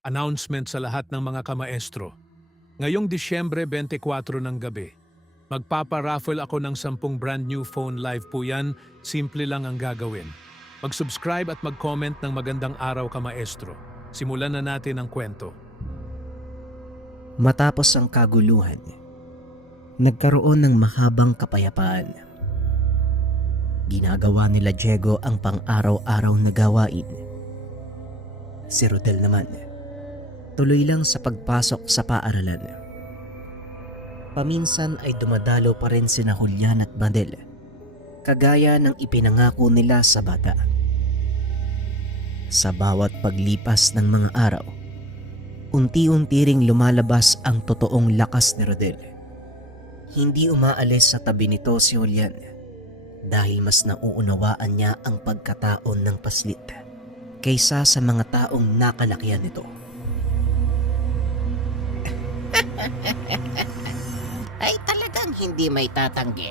Announcement sa lahat ng mga kamaestro. Ngayong Disyembre 24 ng gabi, magpapa-raffle ako ng 10 brand new phone live po yan, simple lang ang gagawin. Mag-subscribe at mag-comment ng magandang araw kamaestro. Simulan na natin ang kwento. Matapos ang kaguluhan, nagkaroon ng mahabang kapayapaan. Ginagawa nila Diego ang pang-araw-araw na gawain. Si Rodel naman, tuloy lang sa pagpasok sa paaralan. Paminsan ay dumadalo pa rin sina Julian at Bandel, kagaya ng ipinangako nila sa bata. Sa bawat paglipas ng mga araw, unti-unti ring lumalabas ang totoong lakas ni Rodel. Hindi umaalis sa tabi nito si Julian dahil mas nauunawaan niya ang pagkataon ng paslit kaysa sa mga taong nakalakihan nito. Ay talagang hindi may tatanggi.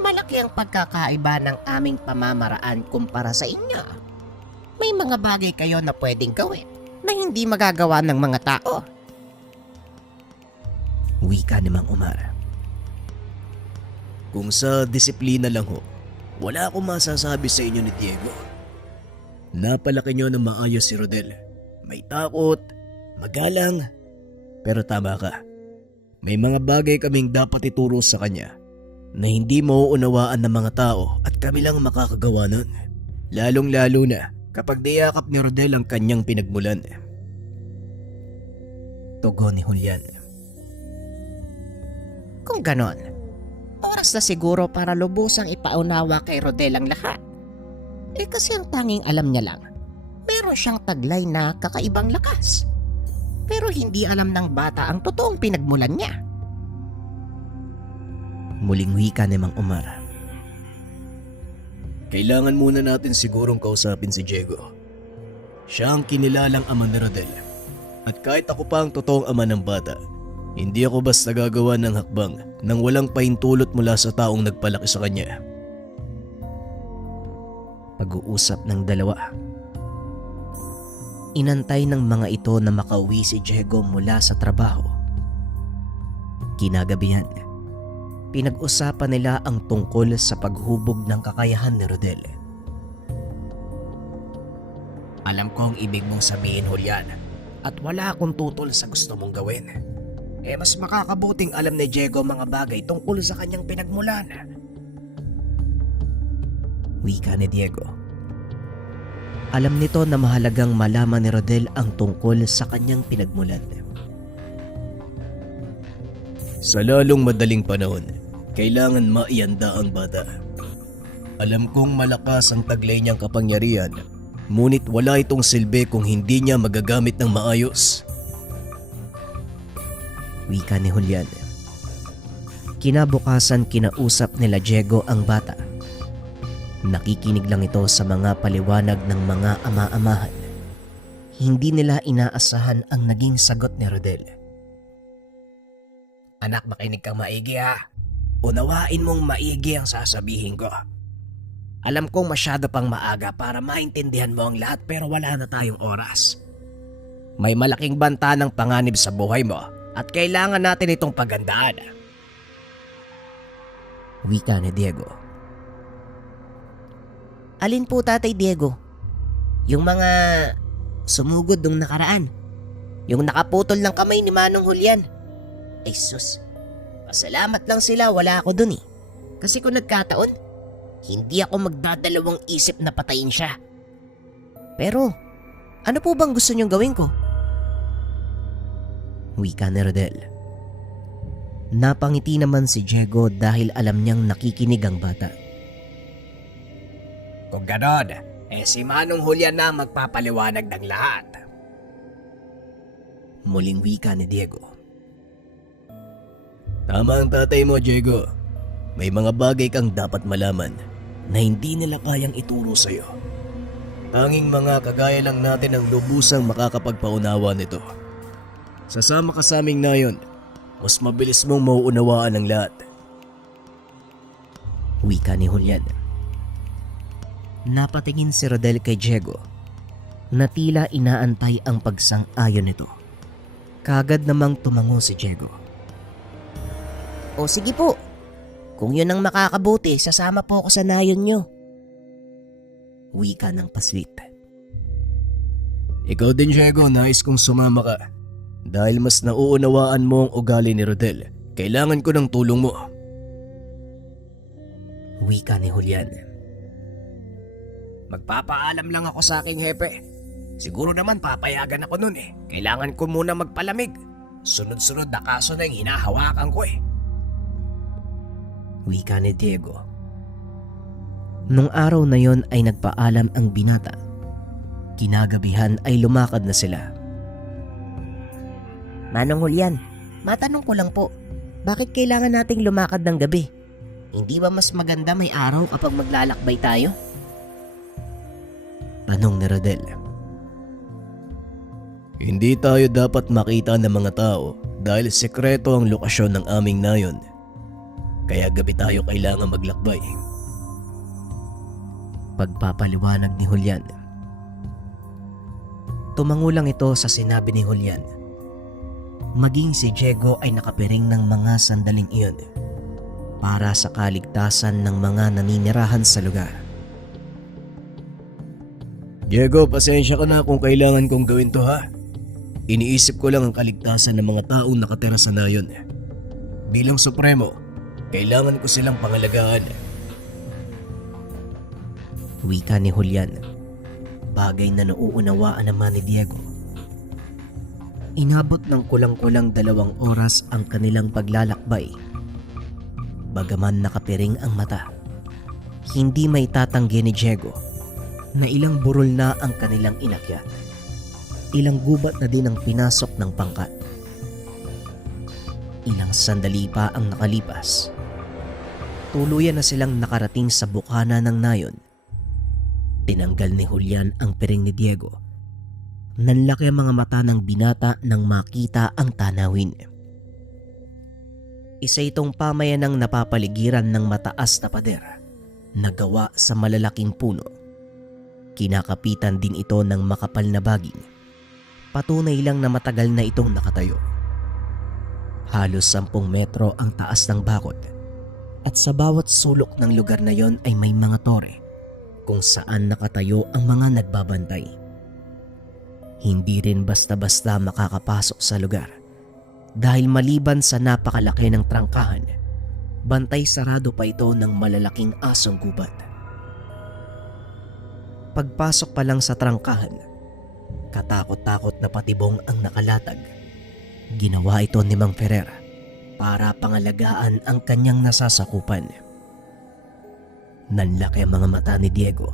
Malaki ang pagkakaiba ng aming pamamaraan kumpara sa inyo. May mga bagay kayo na pwedeng gawin na hindi magagawa ng mga tao. Wika ni Mang Omar. Kung sa disiplina lang ho, wala akong masasabi sa inyo ni Diego. Napalaki niyo ng maayos si Rodel. May takot, magalang, pero tama ka. May mga bagay kaming dapat ituro sa kanya na hindi mauunawaan ng mga tao at kami lang makakagawa nun. Lalong-lalo na kapag niyakap ni Rodel ang kanyang pinagmulan. Tugon ni Julian. Kung ganon, oras na siguro para lubusang ipaunawa kay Rodel ang lahat. Kasi ang tanging alam niya lang, meron siyang taglay na kakaibang lakas. Pero hindi alam ng bata ang totoong pinagmulan niya. Muling wika ni Mang Omar. Kailangan muna natin sigurong kausapin si Diego. Siya ang kinilalang ama ni Rodel. At kahit ako pa ang totoong ama ng bata, hindi ako basta gagawa ng hakbang nang walang pahintulot mula sa taong nagpalaki sa kanya. Pag-uusap ng dalawa. Inantay ng mga ito na makauwi si Diego mula sa trabaho. Kinagabihan, pinag-usapan nila ang tungkol sa paghubog ng kakayahan ni Rodel. Alam ko ang ibig mong sabihin, Julian, at wala akong tutol sa gusto mong gawin. Mas makakabuting alam ni Diego mga bagay tungkol sa kanyang pinagmulan. Wika ni Diego. Alam nito na mahalagang malaman ni Rodel ang tungkol sa kanyang pinagmulan. Sa lalong madaling panahon, kailangan maianda ang bata. Alam kong malakas ang taglay niyang kapangyarihan, ngunit wala itong silbi kung hindi niya magagamit ng maayos. Wika ni Julian. Kinabukasan kinausap nila Diego ang bata. Nakikinig lang ito sa mga paliwanag ng mga ama-amahan. Hindi nila inaasahan ang naging sagot ni Rodel. Anak, makinig kang maigi ha. Unawain mong maigi ang sasabihin ko. Alam kong masyado pang maaga para maintindihan mo ang lahat pero wala na tayong oras. May malaking banta ng panganib sa buhay mo at kailangan natin itong pagandaan. Wika ni Diego. Alin po, Tatay Diego? Yung mga sumugod nung nakaraan. Yung nakaputol ng kamay ni Manong Julian. Ay sus, pasalamat lang sila wala ako dun eh. Kasi kung nagkataon, hindi ako magdadalawang isip na patayin siya. Pero, ano po bang gusto niyong gawin ko? Wika ni Rodel. Napangiti naman si Diego dahil alam niyang nakikinig ang bata. Kung ganon, si Manong Julian na magpapaliwanag ng lahat. Muling wika ni Diego. Tama ang tatay mo, Diego. May mga bagay kang dapat malaman na hindi nila kayang ituro sa'yo. Tanging mga kagaya lang natin ang lubusang makakapagpaunawa nito. Sasama ka sa aming nayon, mas mabilis mong mauunawaan ang lahat. Wika ni Julian. Napatingin si Rodel kay Diego. na tila inaantay ang pagsang-ayon nito. Kagad namang tumango si Diego. O sige po, kung yun ang makakabuti, sasama po ako sa nayon nyo. Wika ng paslit. Ikaw din, Diego, nais kong sumama ka. Dahil mas nauunawaan mo ang ugali ni Rodel, kailangan ko ng tulong mo. Wika ni Julian. Magpapaalam lang ako sa aking hepe. Siguro naman papayagan ako nun eh. Kailangan ko muna magpalamig. Sunod-sunod na kaso na yung hinahawakan ko eh. Wika ni Diego. Nung araw na yon ay nagpaalam ang binata. Kinagabihan ay lumakad na sila. Manong Julian, matanong ko lang po, bakit kailangan nating lumakad ng gabi? Hindi ba mas maganda may araw kapag maglalakbay tayo? Tanong ni Rodel. Hindi tayo dapat makita ng mga tao dahil sekreto ang lokasyon ng aming nayon. Kaya gabi tayo kailangan maglakbay. Pagpapaliwanag ni Julian. Tumango lang ito sa sinabi ni Julian. Maging si Diego ay nakapiring ng mga sandaling iyon para sa kaligtasan ng mga naninirahan sa lugar. Diego, pasensya ka na kung kailangan kong gawin to ha. Iniisip ko lang ang kaligtasan ng mga taong nakatira sa nayon. Bilang supremo, kailangan ko silang pangalagaan. Wika ni Julian. Bagay na nauunawaan naman ni Diego. Inabot ng kulang-kulang 2 oras ang kanilang paglalakbay. Bagaman nakapiring ang mata, hindi may tatanggi ni Diego na ilang burol na ang kanilang inakyat. Ilang gubat na din ang pinasok ng pangkat. Ilang sandali pa ang nakalipas. Tuluyan na silang nakarating sa bukana ng nayon. Tinanggal ni Julian ang piring ni Diego. Nanlaki ang mga mata ng binata nang makita ang tanawin. Isa itong pamayanang napapaligiran ng mataas na pader na gawa sa malalaking puno. Kinakapitan din ito ng makapal na baging. Patunay lang na matagal na itong nakatayo. Halos 10 metro ang taas ng bakod at sa bawat sulok ng lugar na yon ay may mga tore kung saan nakatayo ang mga nagbabantay. Hindi rin basta-basta makakapasok sa lugar dahil maliban sa napakalaki ng trangkahan, bantay sarado pa ito ng malalaking asong gubat. Pagpasok pa lang sa trangkahan, katakot-takot na patibong ang nakalatag. Ginawa ito ni Mang Ferrer para pangalagaan ang kanyang nasasakupan. Nanlaki ang mga mata ni Diego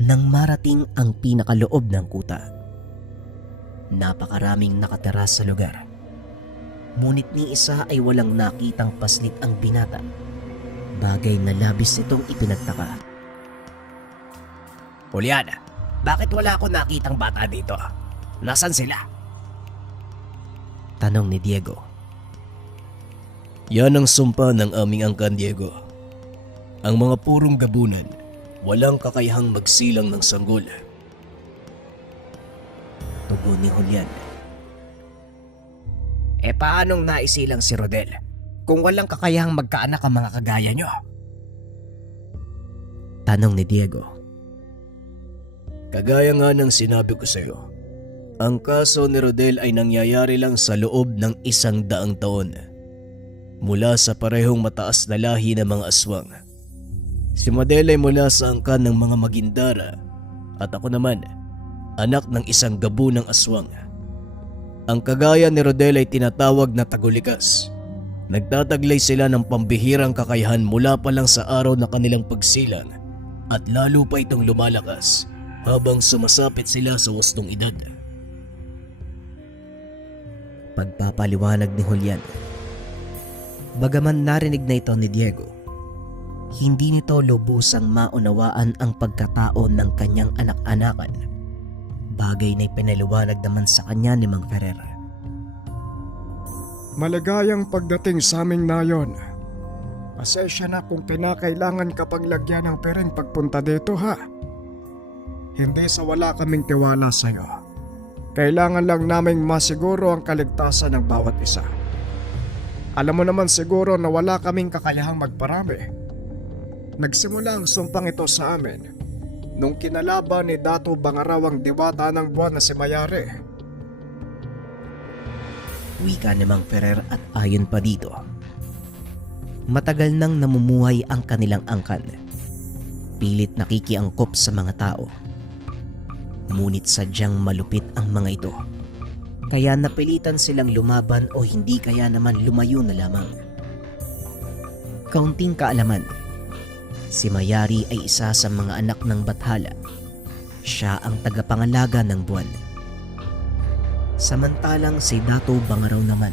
nang marating ang pinakaloob ng kuta. Napakaraming nakatira sa lugar. Ngunit ni isa ay walang nakitang paslit ang binata. Bagay na labis nitong ipinagtaka. Julian, bakit wala akong nakitang bata dito? Nasaan sila? Tanong ni Diego. Yan ang sumpa ng aming angkan, Diego. Ang mga purong gabunan, walang kakayahang magsilang ng sanggol. Tugon ni Julian. Paanong naisilang si Rodel kung walang kakayahang magkaanak ang mga kagaya nyo? Tanong ni Diego. Kagaya nga ng sinabi ko sa'yo, ang kaso ni Rodel ay nangyayari lang sa loob ng 100 taon. Mula sa parehong mataas na lahi ng mga aswang. Si Madel ay mula sa angkan ng mga Magindara at ako naman, anak ng isang gabunang aswang. Ang kagaya ni Rodel ay tinatawag na tagulikas. Nagtataglay sila ng pambihirang kakayahan mula pa lang sa araw na kanilang pagsilang at lalo pa itong lumalakas habang sumasapit sila sa wastong edad. Pagpapaliwanag ni Julian. Bagaman narinig na ito ni Diego, hindi nito lubusang maunawaan ang pagkatao ng kanyang anak-anakan. Bagay na ipinaliwanag naman sa kanya ni Mang Ferrer. Maligayang pagdating sa aming nayon. Pasensya na kung kinakailangan ka pang lagyan ng pering pagpunta dito ha. hindi sa wala kaming tiwala sa iyo. Kailangan lang naming masiguro ang kaligtasan ng bawat isa. Alam mo naman siguro na wala kaming kakayahang magparami. Nagsimula ang sumpang ito sa amin nung kinalaban ni Dato Bangaraw ang diwata ng buwan na si Mayari. Wika ni Mang Ferrer at ayon pa dito, matagal nang namumuhay ang kanilang angkan. Pilit nakikiangkop sa mga tao. Ngunit sadyang malupit ang mga ito. Kaya napilitan silang lumaban o hindi kaya naman lumayo na lamang. Kaunting kaalaman, si Mayari ay isa sa mga anak ng Bathala. Siya ang tagapangalaga ng buwan. Samantalang si Dato Bangaraw naman,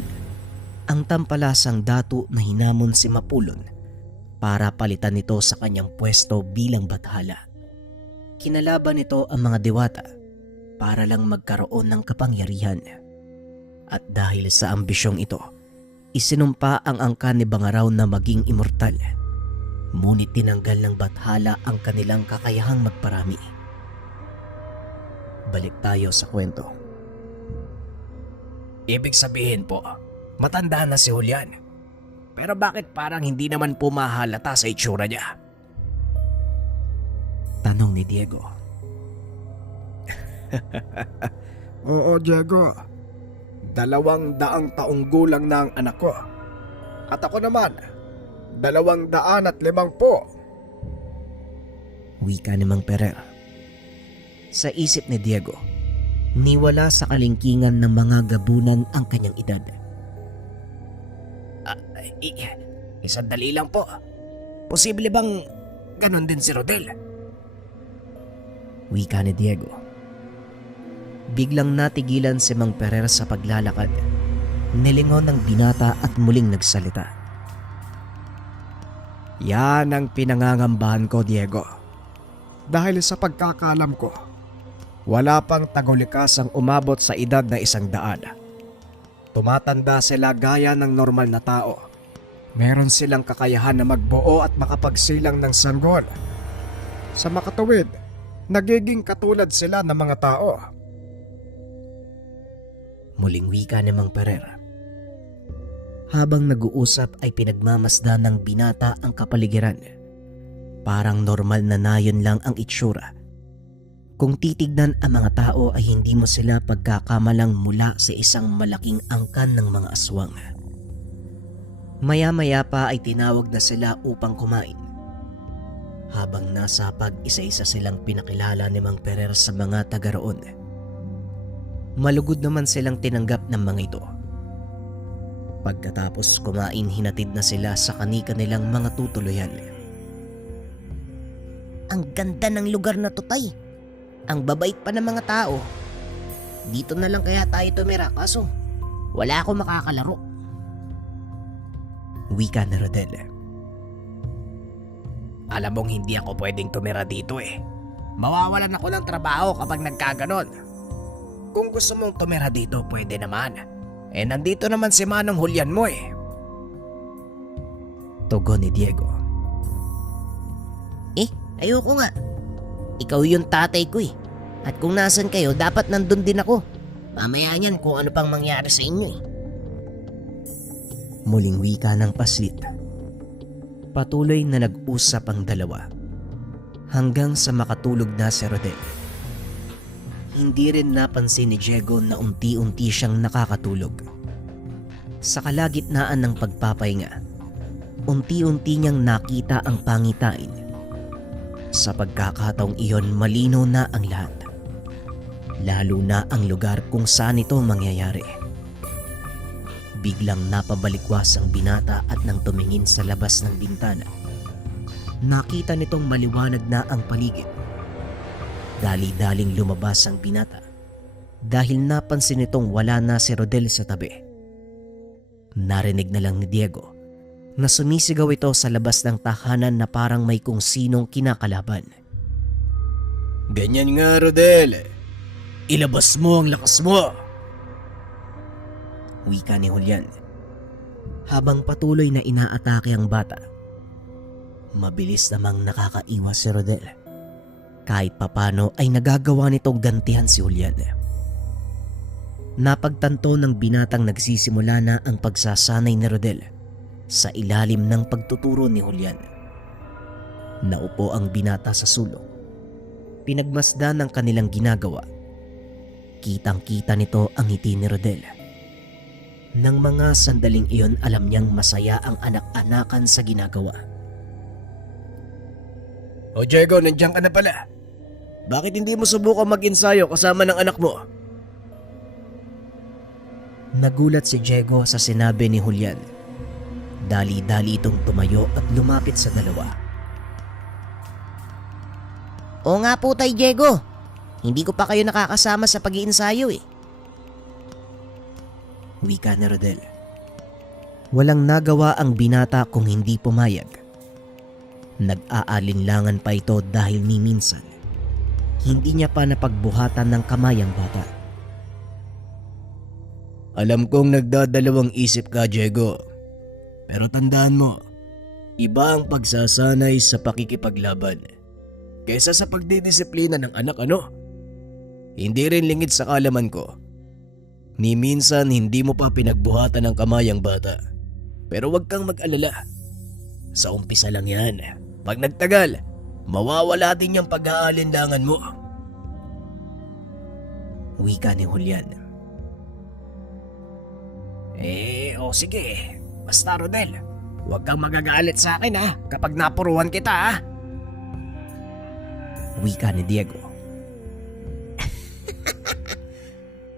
ang tampalasang dato na hinamon si Mapulon para palitan nito sa kanyang pwesto bilang Bathala. Kinalaban nito ang mga diwata para lang magkaroon ng kapangyarihan. At dahil sa ambisyong ito, isinumpa ang angkan ni Bangaraw na maging immortal. Ngunit tinanggal ng Bathala ang kanilang kakayahang magparami. Balik tayo sa kwento. Ibig sabihin po, matanda na si Julian. Pero bakit parang hindi naman po mahalata sa itsura niya? Tanong ni Diego. Oo, Diego. 200 taong gulang na ang anak ko. At ako naman, 250. Wika ni Mang Ferrer. Sa isip ni Diego, niwala sa kalingkingan ng mga gabunan ang kanyang edad. Sandali lang po. Posible bang ganon din si Rodel? Wika ni Diego. Biglang natigilan si Mang Ferrer sa paglalakad. Nilingon ng binata at muling nagsalita. Yan ang pinangangambahan ko, Diego. Dahil sa pagkakalam ko, wala pang tagulikas ang umabot sa edad na 100. Tumatanda sila gaya ng normal na tao. Meron silang kakayahan na magbuo at makapagsilang ng sanggol. Sa makatuwid, nagiging katulad sila ng mga tao. Muling wika ni Mang Ferrer. Habang nag-uusap ay pinagmamasdan ng binata ang kapaligiran. Parang normal na nayon lang ang itsura. Kung titignan ang mga tao ay hindi mo sila pagkakamalang mula sa isang malaking angkan ng mga aswang. Maya-maya pa ay tinawag na sila upang kumain. Habang nasa pag-isa-isa silang pinakilala ni Mang Ferrer sa mga taga roon. Malugod naman silang tinanggap ng mga ito. Pagkatapos kumain, hinatid na sila sa kani-kanilang mga tutuluyan. Ang ganda ng lugar na to, Tay. Ang babait pa ng mga tao. Dito na lang kaya tayo tumira, kaso wala akong makakalaro. Wika na Rodel. Alam mong hindi ako pwedeng tumira dito eh. Mawawalan ako ng trabaho kapag nagkaganon. Kung gusto mong tumira dito, pwede naman. Eh nandito naman si Manong Julian mo eh. Tugon ni Diego. Ayoko nga. Ikaw yung tatay ko eh. At kung nasan kayo, dapat nandun din ako. Mamaya niyan kung ano pang mangyari sa inyo eh. Muling wika ng paslit. Patuloy na nag-usap ang dalawa. Hanggang sa makatulog na si Rodel. Hindi rin napansin ni Diego na unti-unti siyang nakakatulog. Sa kalagitnaan ng pagpapahinga, unti-unti niyang nakita ang pangitain. Sa pagkakataong iyon, malinaw na ang lahat. Lalo na ang lugar kung saan ito mangyayari. Biglang napabalikwas ang binata at nang tumingin sa labas ng bintana, nakita nitong maliwanag na ang paligid. Dali-daling lumabas ang binata dahil napansin nitong wala na si Rodel sa tabi. Narinig na lang ni Diego na sumisigaw ito sa labas ng tahanan na parang may kung sinong kinakalaban. Ganyan nga, Rodel. Ilabas mo ang lakas mo. Wika ni Julian habang patuloy na inaatake ang bata. Mabilis namang nakakaiwas si Rodel. Kahit papano ay nagagawa nitong gantihan si Julian. Napagtanto ng binatang nagsisimula na ang pagsasanay ni Rodel sa ilalim ng pagtuturo ni Julian. Naupo ang binata sa sulok. Pinagmasdan ng kanilang ginagawa. Kitang-kita nito ang ngiti ni Rodel. Nang mga sandaling iyon, alam niyang masaya ang anak-anakan sa ginagawa. O Diego, nandiyan ka na pala. Bakit hindi mo subukan mag-ensayo kasama ng anak mo? Nagulat si Diego sa sinabi ni Julian. Dali-dali itong tumayo at lumapit sa dalawa. Oo nga po, Tay Diego. Hindi ko pa kayo nakakasama sa pag-iinsayo eh. Wika ni Rodel. Walang nagawa ang binata kung hindi pumayag. Nag-aalinlangan pa ito dahil ni minsan hindi niya pa napagbuhatan ng kamay ang bata. Alam kong nagdadalawang isip ka, Diego. Pero tandaan mo, iba ang pagsasanay sa pakikipaglaban kaysa sa pagdidisiplina ng anak, ano? Hindi rin lingid sa kalaman ko. Ni minsan hindi mo pa pinagbuhatan ng kamay ang bata. Pero wag kang mag-alala. Sa umpisa lang yan. Pag nagtagal, mawawala din yung pag-aalinlangan mo. Wika ni Julian. O sige. Basta Rodel, huwag kang magagalit sa akin ha kapag napuruan kita ha. Wika ni Diego.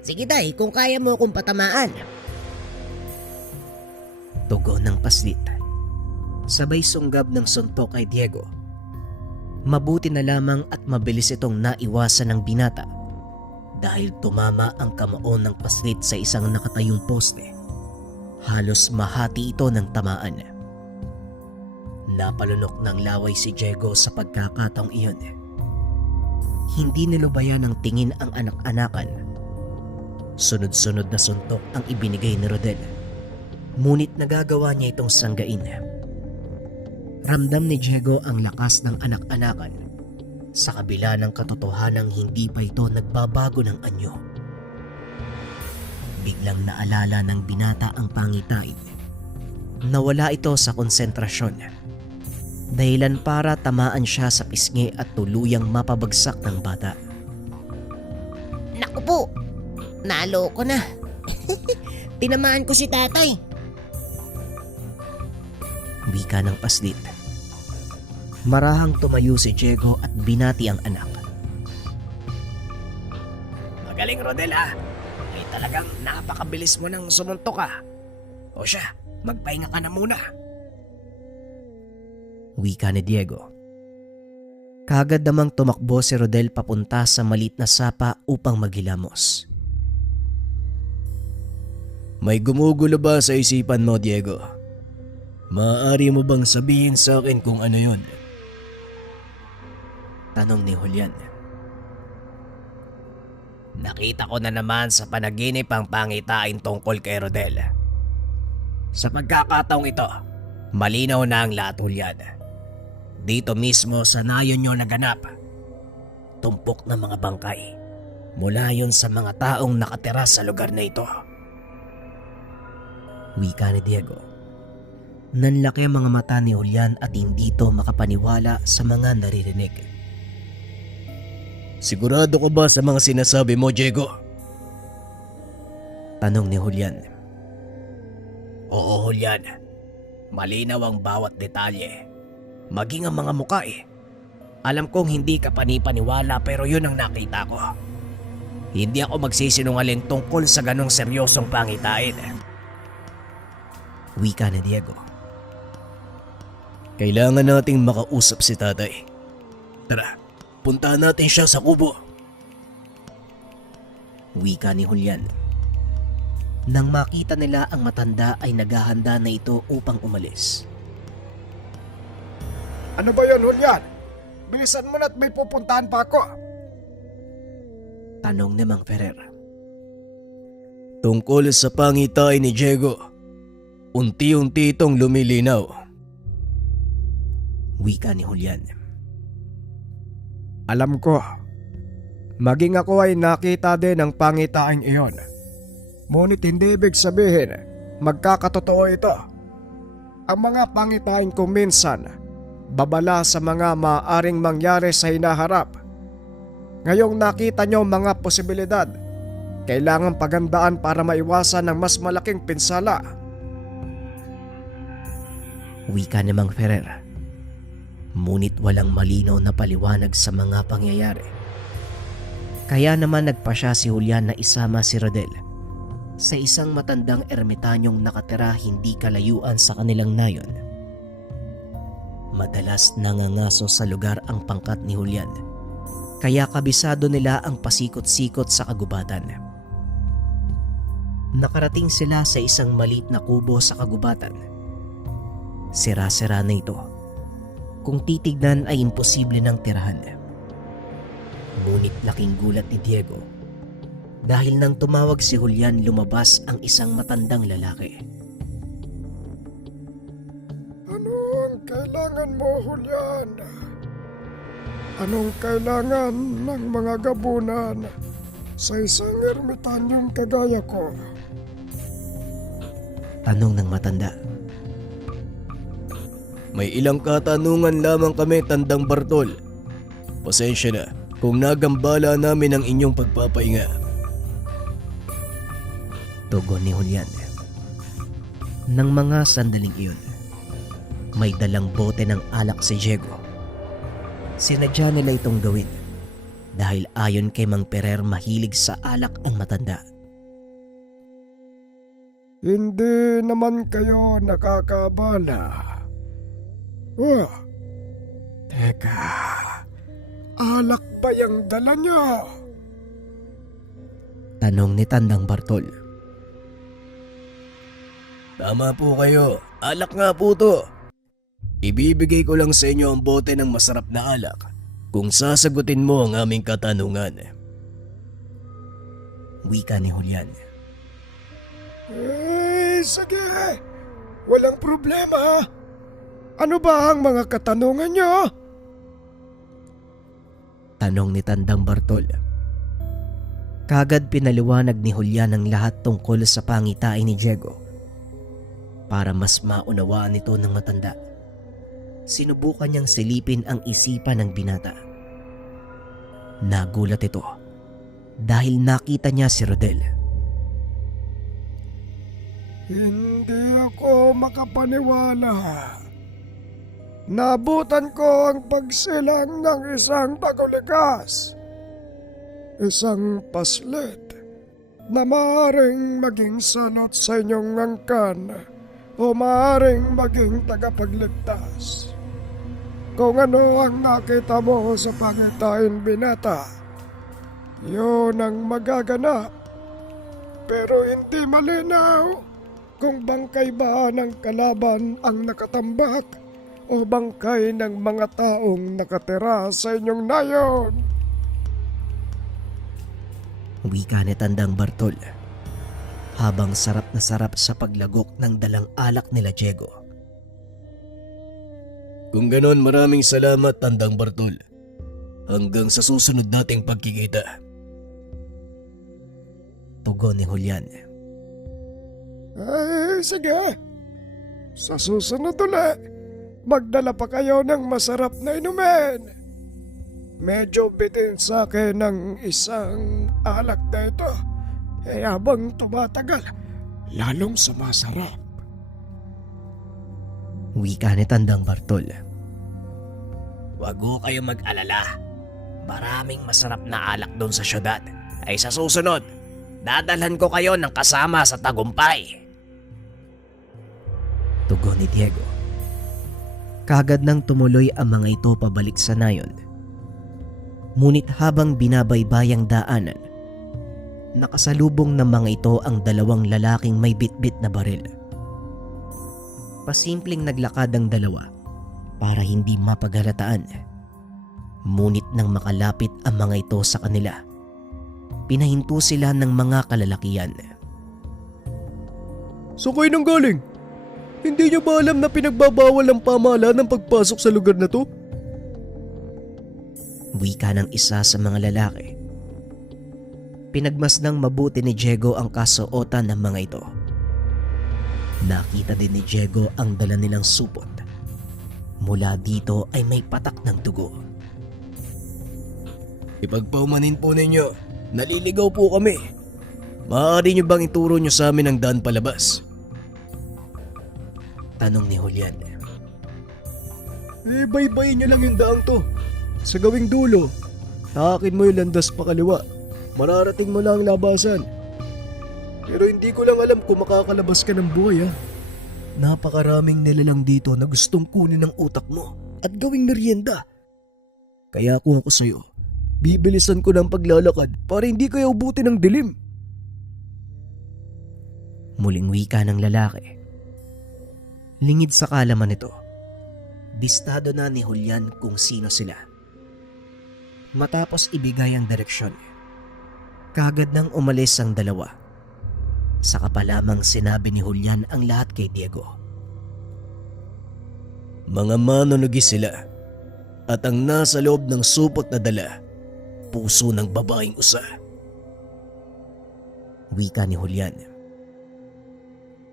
Sige Tay, kung kaya mo akong patamaan. Tugon ng paslit. Sabay sunggab ng suntok kay Diego. Mabuti na lamang at mabilis itong naiwasan ng binata dahil tumama ang kamaon ng paslit sa isang nakatayong poste. Halos mahati ito ng tamaan. Napalunok ng laway si Diego sa pagkakataong iyon. Hindi nilubayan ng tingin ang anak-anakan. Sunod-sunod na suntok ang ibinigay ni Rodel. Ngunit nagagawa niya itong sanggain. Ramdam ni Diego ang lakas ng anak-anakan sa kabila ng katotohanang hindi pa ito nagbabago ng anyo. Biglang naalala ng binata ang pangitain. Nawala ito sa konsentrasyon. Dahilan para tamaan siya sa pisngi at tuluyang mapabagsak ng bata. Naku po, naloko na. Tinamaan ko si tatay. Wika ng paslit. Marahang tumayo si Diego at binati ang anak. Magaling Rodel ha. Ay talagang napakabilis mo nang sumuntok ka. O siya, magpahinga ka na muna. Wika ni Diego. Kagad namang tumakbo si Rodel papunta sa maliit na sapa upang maghilamos. May gumugulo ba sa isipan mo, Diego? Maaari mo bang sabihin sa akin kung ano yun? Tanong ni Julian. Nakita ko na naman sa panaginip ang pangitain tungkol kay Rodel. Sa pagkakataong ito, malinaw na ang lahat, Julian. Dito mismo sa nayon nyo naganap. Tumpok na mga bangkay. Mula yun sa mga taong nakatira sa lugar na ito. Wika ni Diego. Nanlaki ang mga mata ni Julian at hindi ito makapaniwala sa mga naririnig. Sigurado ka ba sa mga sinasabi mo, Diego? Tanong ni Julian. Oo, Julian. Malinaw ang bawat detalye. Maging ang mga muka eh. Alam kong hindi ka panipaniwala pero yun ang nakita ko. Hindi ako magsisinungaling tungkol sa ganong seryosong pangitain. Wika ni Diego. Kailangan nating makausap si tatay. Tara, puntahan natin siya sa kubo. Wika ni Julian. Nang makita nila ang matanda ay naghahanda na ito upang umalis. Ano ba yun, Julian? Bilisan mo na't may pupuntahan pa ako. Tanong ni Mang Ferrer. Tungkol sa pangitain ni Diego, unti-unti itong lumilinaw. Wika ni Julian. Alam ko, maging ako ay nakita din ng pangitaing iyon. Ngunit hindi ibig sabihin, magkakatotoo ito. Ang mga pangitain ko minsan, babala sa mga maaaring mangyari sa hinaharap. Ngayong nakita nyo mga posibilidad, kailangan pagandaan para maiwasan ng mas malaking pinsala. Wika ni Mang Ferrer. Ngunit walang malinaw na paliwanag sa mga pangyayari. Kaya naman nagpasya si Julian na isama si Rodel sa isang matandang ermitanyong nakatira hindi kalayuan sa kanilang nayon. Madalas nangangaso sa lugar ang pangkat ni Julian, kaya kabisado nila ang pasikot-sikot sa kagubatan. Nakarating sila sa isang maliit na kubo sa kagubatan. Sira-sira na ito. Kung titignan ay imposible ng tirahan. Ngunit laking gulat ni Diego dahil nang tumawag si Julian, lumabas ang isang matandang lalaki. Ano ang kailangan mo, Julian? Anong kailangan ng mga gabunan sa isang ermitanyong kagaya ko? Tanong ng matanda. May ilang katanungan lamang kami, Tandang Bartol. Pasensya na kung nagambala namin ang inyong pagpapahinga. Tugon ni Julian. Nang mga sandaling iyon, may dalang bote ng alak si Diego. Sinadya nila itong gawin dahil ayon kay Mang Ferrer mahilig sa alak ang matanda. Hindi naman kayo nakakabala. Teka, alak ba yung dala niyo? Tanong ni Tandang Bartol. Tama po kayo, alak nga po to. Ibibigay ko lang sa inyo ang bote ng masarap na alak kung sasagutin mo ang aming katanungan. Wika ni Julian. Sige. Walang problema. Ano ba ang mga katanungan niyo? Tanong ni Tandang Bartol. Kagad pinaliwanag ni Julian ang lahat tungkol sa pangitain ni Diego. Para mas maunawaan ito ng matanda, sinubukan niyang silipin ang isipan ng binata. Nagulat ito dahil nakita niya si Rodel. Hindi ako makapaniwala. Nabutan ko ang pagsilang ng isang taguligas. Isang paslit na maaaring maging salot sa inyong angkan o maaaring maging tagapagligtas. Kung ano ang nakita mo sa pangitain binata, yun ang magaganap. Pero hindi malinaw kung bangkay ba ng kalaban ang nakatambak o bangkay ng mga taong nakatira sa inyong nayon. Wika ni Tandang Bartol habang sarap na sarap sa paglagok ng dalang alak nila Diego. Kung ganon, maraming salamat, Tandang Bartol. Hanggang sa susunod nating pagkikita. Tugon ni Julian. Sige. Sa susunod ulit, magdala pa kayo ng masarap na inumin. Medyo bitin sa akin ng isang alak na ito. Habang tumatagal, lalong sumasarap. Wika ni Tandang Bartol. Huwag ko kayo mag-alala. Maraming masarap na alak doon sa syudad. Ay sa susunod, dadalhan ko kayo ng kasama sa tagumpay. Tugon ni Diego. Kagad nang tumuloy ang mga ito pabalik sa nayon. Ngunit habang binabaybayang daanan, nakasalubong ng mga ito ang dalawang lalaking may bitbit na baril. Pasimpleng naglakad ang dalawa para hindi mapaghalataan. Ngunit nang makalapit ang mga ito sa kanila, pinahinto sila ng mga kalalakian. So kayo nang galing? Hindi niyo ba alam na pinagbabawal ang pamahalaan ng pagpasok sa lugar na to? Wika ng isa sa mga lalaki. Pinagmasdang mabuti ni Diego ang kasuotan ng mga ito. Nakita din ni Diego ang dala nilang supot. Mula dito ay may patak ng dugo. Ipagpaumanin po ninyo, naliligaw po kami. Maaari niyo bang ituro niyo sa amin ang daan palabas? Tanong ni Julian. Baybayin niyo lang yung daang to. Sa gawing dulo, taakin mo yung landas pa kaliwa. Mararating mo lang ang labasan. Pero hindi ko lang alam kung makakalabas ka ng buhay ha. Napakaraming nilalang dito na gustong kunin ang utak mo at gawing merienda. Kaya kung ako sa'yo, bibilisan ko ng paglalakad para hindi kayo ubutin ng dilim. Muling wika ng lalaki. Lingid sa kalaman nito, bistado na ni Julian kung sino sila. Matapos ibigay ang direksyon, kagad nang umalis ang dalawa. Saka pa lamang sinabi ni Julian ang lahat kay Diego. Mga manunugi sila at ang nasa loob ng supot na dala, puso ng babaeng usa. Wika ni Julian.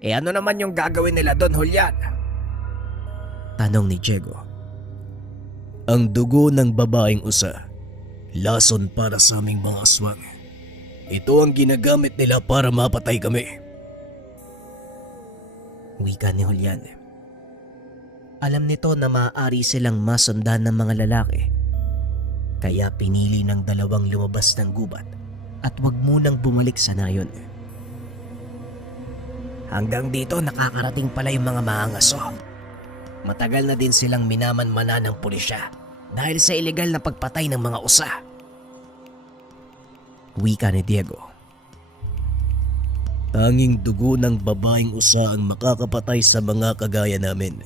Ano naman yung gagawin nila doon, Julian? Tanong ni Diego. Ang dugo ng babaeng usa, lason para sa aming mga aswang. Ito ang ginagamit nila para mapatay kami. Wika ni Julian. Alam nito na maaari silang masundan ng mga lalaki. Kaya pinili ng dalawang lumabas ng gubat at wag munang bumalik sa nayon. Hanggang dito nakakarating pala yung mga maangaso. Matagal na din silang minamanmana ng pulisya dahil sa ilegal na pagpatay ng mga usa. Wika ni Diego. Tanging dugo ng babaeng usa ang makakapatay sa mga kagaya namin.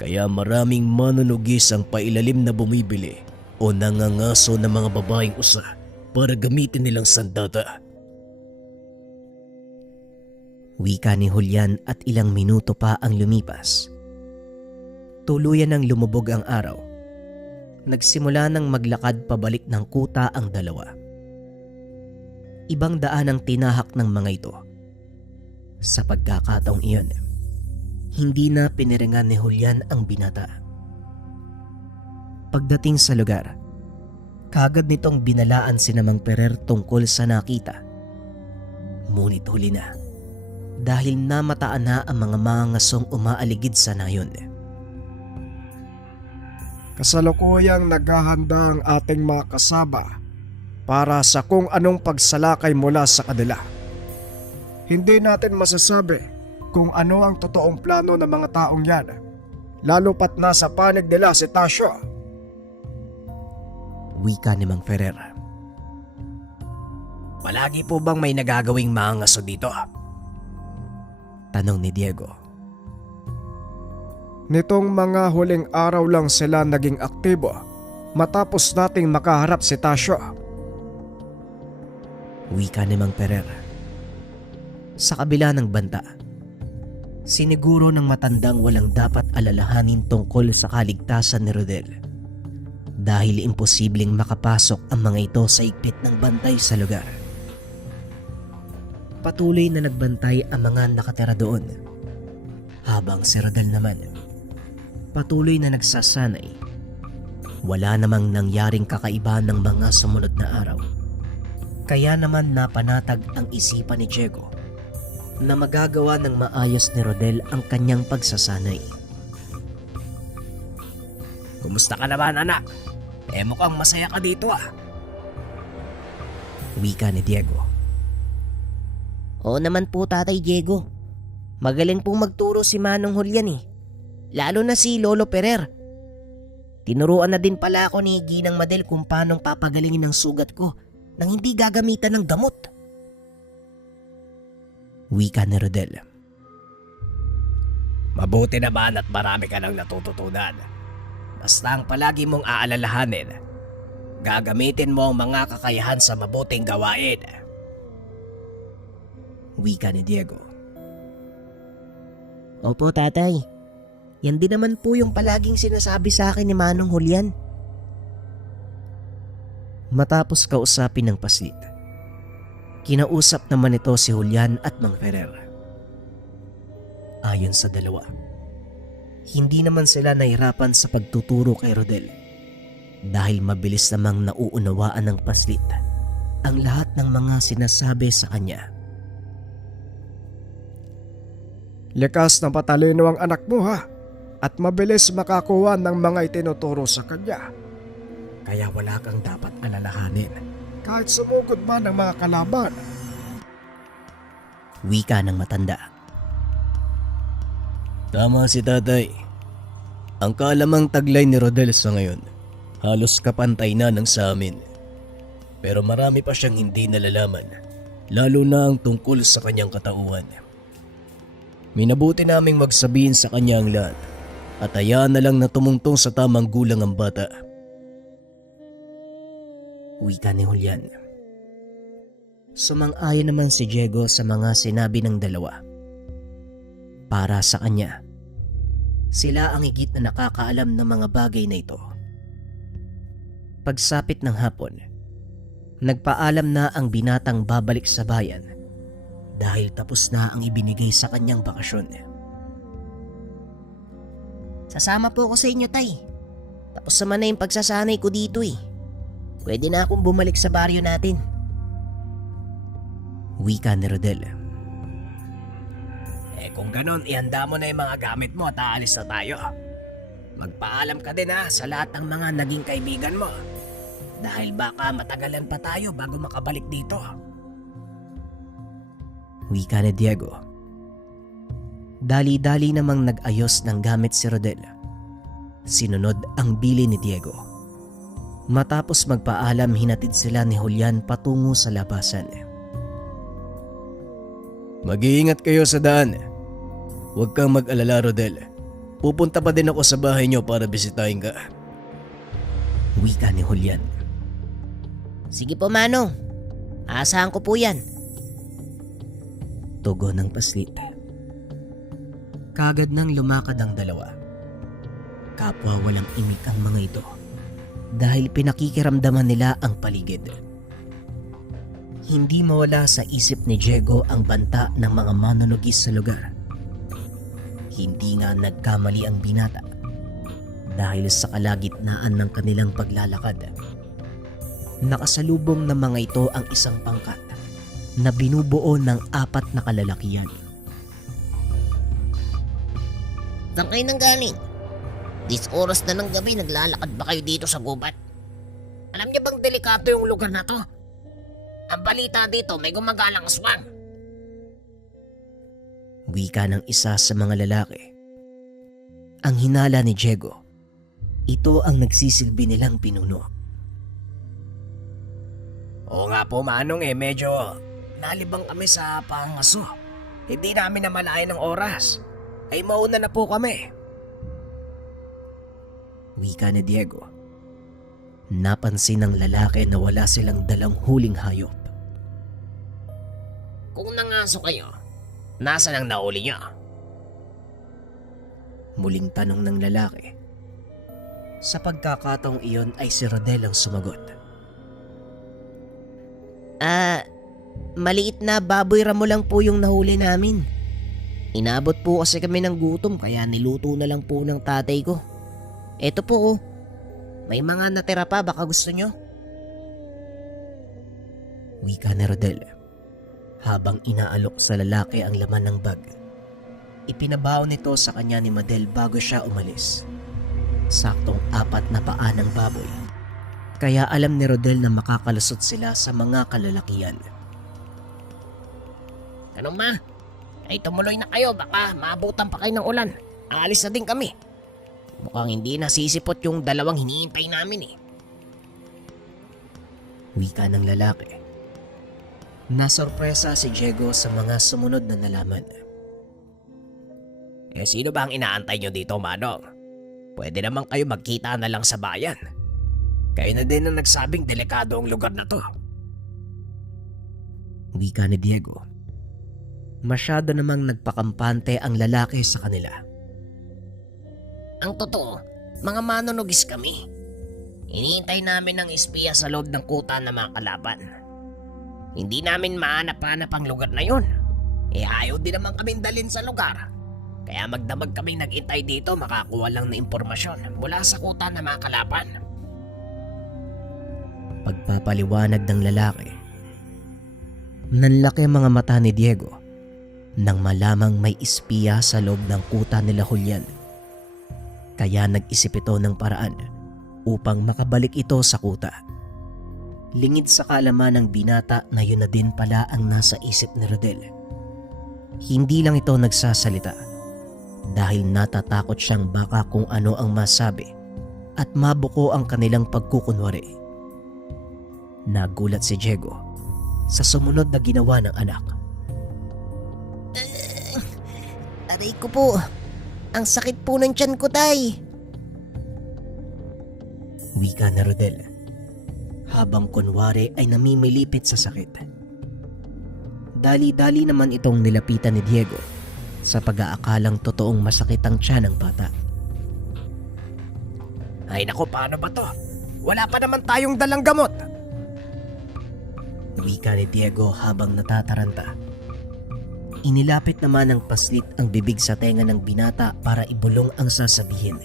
Kaya maraming manunugis ang pailalim na bumibili o nangangaso ng mga babaeng usa para gamitin nilang sandata. Wika ni Julian at ilang minuto pa ang lumipas. Tuluyan nang lumubog ang araw. Nagsimula nang maglakad pabalik ng kuta ang dalawa. Ibang daan ang tinahak ng mga ito. Sa pagkakataong iyon, hindi na piniringan ni Julian ang binata. Pagdating sa lugar, kagad nitong binalaan si Mang Ferrer tungkol sa nakita. Ngunit huli na. Dahil namataan na ang mga mangasong umaaligid sa nayon. Kasalukuyang naghahanda ang ating mga kasama para sa kung anong pagsalakay mula sa kanila. Hindi natin masasabi kung ano ang totoong plano ng mga taong yan, lalo pat nasa panig nila si Tasyo. Wika ni Mang Ferrer. Palagi po bang may nagagawing maangaso dito? Tanong ni Diego. Nitong mga huling araw lang sila naging aktibo matapos nating makaharap si Tasyo. Wika ni Mang Ferrer. Sa kabila ng banta, siniguro ng matandang walang dapat alalahanin tungkol sa kaligtasan ni Rodel. Dahil imposibleng makapasok ang mga ito sa higpit ng bantay sa lugar. Patuloy na nagbantay ang mga nakatira doon. Habang si Rodel naman, patuloy na nagsasanay. Wala namang nangyaring kakaiba ng mga sumunod na araw. Kaya naman napanatag ang isipan ni Diego na magagawa ng maayos ni Rodel ang kanyang pagsasanay. Kumusta ka naman, anak? Mukhang masaya ka dito ah. Wika ni Diego. Oo naman po, Tatay Diego. Magaling pong magturo si Manong Julian eh. Lalo na si Lolo Ferrer. Tinuruan na din pala ako ni Ginang Madel kung paano papagalingin ang sugat ko nang hindi gagamitan ng gamot. Wika ni Rodel. Mabuti naman at marami ka nang natututunan. Basta ang palagi mong aalalahanin, gagamitin mo ang mga kakayahan sa mabuting gawain. Wika ni Diego. Opo, Tatay. Yan din naman po yung palaging sinasabi sa akin ni Manong Julian. Matapos kausapin ng paslit, kinausap naman ito si Julian at Mang Ferrer. Ayon sa dalawa, hindi naman sila nahirapan sa pagtuturo kay Rodel dahil mabilis namang nauunawaan ng paslit ang lahat ng mga sinasabi sa kanya. Likas na patalino ang anak mo ha, at mabilis makakuha ng mga itinuturo sa kanya. Kaya wala kang dapat alalahanin kahit sumugod man ng mga kalaban. Wika ng matanda. Tama si tatay. Ang kalamang taglay ni Rodel sa ngayon, halos kapantay na ng sa amin. Pero marami pa siyang hindi nalalaman, lalo na ang tungkol sa kanyang katauhan. Minabuti naming magsabihin sa kanya ang lahat at hayaan na lang na tumungtong sa tamang gulang ang bata. Wika ni Julian. Sumang-ayon naman si Diego sa mga sinabi ng dalawa. Para sa kanya, sila ang higit na nakakaalam ng mga bagay na ito. Pagsapit ng hapon, nagpaalam na ang binatang babalik sa bayan dahil tapos na ang ibinigay sa kanyang bakasyon. Sasama po ako sa inyo, Tay. Tapos naman na yung pagsasanay ko dito eh. Pwede na akong bumalik sa baryo natin. Wika ni Rodel. Kung ganon, ihanda mo na yung mga gamit mo at aalis na tayo. Magpaalam ka din sa lahat ng mga naging kaibigan mo. Dahil baka matagalan pa tayo bago makabalik dito. Wika ni Diego. Dali-dali namang nag-ayos ng gamit si Rodel. Sinunod ang bili ni Diego. Matapos magpaalam, hinatid sila ni Julian patungo sa labasan. Mag-iingat kayo sa daan. Huwag kang mag-alala, Rodel. Pupunta pa din ako sa bahay niyo para bisitahin ka. Wika ni Julian. Sige po, Manong. Aasahan ko po yan. Tugon ng paslit. Kagad nang lumakad ang dalawa. Kapwa walang imik ang mga ito dahil pinakikiramdaman nila ang paligid. Hindi mawala sa isip ni Diego ang banta ng mga manunugis sa lugar. Hindi nga nagkamali ang binata dahil sa kalagitnaan ng kanilang paglalakad. Nakasalubong ng mga ito ang isang pangkat na binubuo ng 4 na kalalakihan. Saan kayo nang galing? This oras na ng gabi, naglalakad ba kayo dito sa gubat? Alam niyo bang delikato yung lugar na to? Ang balita dito, may gumagalang aswang. Wika ng isa sa mga lalaki. Ang hinala ni Diego, ito ang nagsisilbi nilang pinuno. Oo nga po, Manong, medyo nalibang kami sa pangaso. Hindi namin namalayan ng oras. Ay mauna na po kami. Wika ni Diego. Napansin ng lalaki na wala silang dalang huling hayop. Kung nangaso kayo, nasaan ang nauli niyo? Muling tanong ng lalaki. Sa pagkakataong iyon ay si Rodel ang sumagot. Maliit na baboy ramo lang po yung nahuli namin. Inabot po kasi kami ng gutom kaya niluto na lang po ng tatay ko. Eto po may mga natira pa, baka gusto nyo? Wika ni Rodel habang inaalok sa lalaki ang laman ng bag. Ipinabaon nito sa kanya ni Madel bago siya umalis. Saktong 4 na paa ng baboy. Kaya alam ni Rodel na makakalusot sila sa mga kalalakihan. Ano ma? Ay tumuloy na kayo, baka maabutan pa kayo ng ulan. Aalis na din kami. Mukhang hindi nasisipot yung 2 hinihintay namin eh. Wika ng lalaki. Nasorpresa si Diego sa mga sumunod na nalaman. Sino ba ang inaantay nyo dito, Manong? Pwede naman kayo magkita na lang sa bayan. Kayo na din ang nagsabing delikado ang lugar na to. Wika ni Diego. Masyado namang nagpakampante ang lalaki sa kanila. Ang totoo, mga manunugis kami. Hinihintay namin ng espiya sa loob ng kuta ng mga kalaban. Hindi namin mahanap-hanap ang lugar na yun. Ayaw din naman kaming dalhin sa lugar. Kaya magdamag kaming nag-intay dito makakuha lang ng impormasyon mula sa kuta ng mga kalaban. Pagpapaliwanag ng lalaki. Nanlaki ang mga mata ni Diego nang malamang may espiya sa loob ng kuta nila Julian. Kaya nag-isip ito ng paraan upang makabalik ito sa kuta. Lingid sa kaalaman ng binata na yun na din pala ang nasa isip ni Rodel. Hindi lang ito nagsasalita dahil natatakot siyang baka kung ano ang masabi at mabuko ang kanilang pagkukunwari. Nagulat si Diego sa sumunod na ginawa ng anak. Aray ko po. Ang sakit po ng tiyan ko, tay. Wika na Rodel habang kunwari ay namimilipit sa sakit. Dali-dali naman itong nilapitan ni Diego sa pag-aakalang totoong masakit ang tiyan ng bata. Ay nako, paano ba to? Wala pa naman tayong dalang gamot. Wika ni Diego habang natataranta. Inilapit naman ng paslit ang bibig sa tenga ng binata para ibulong ang sasabihin.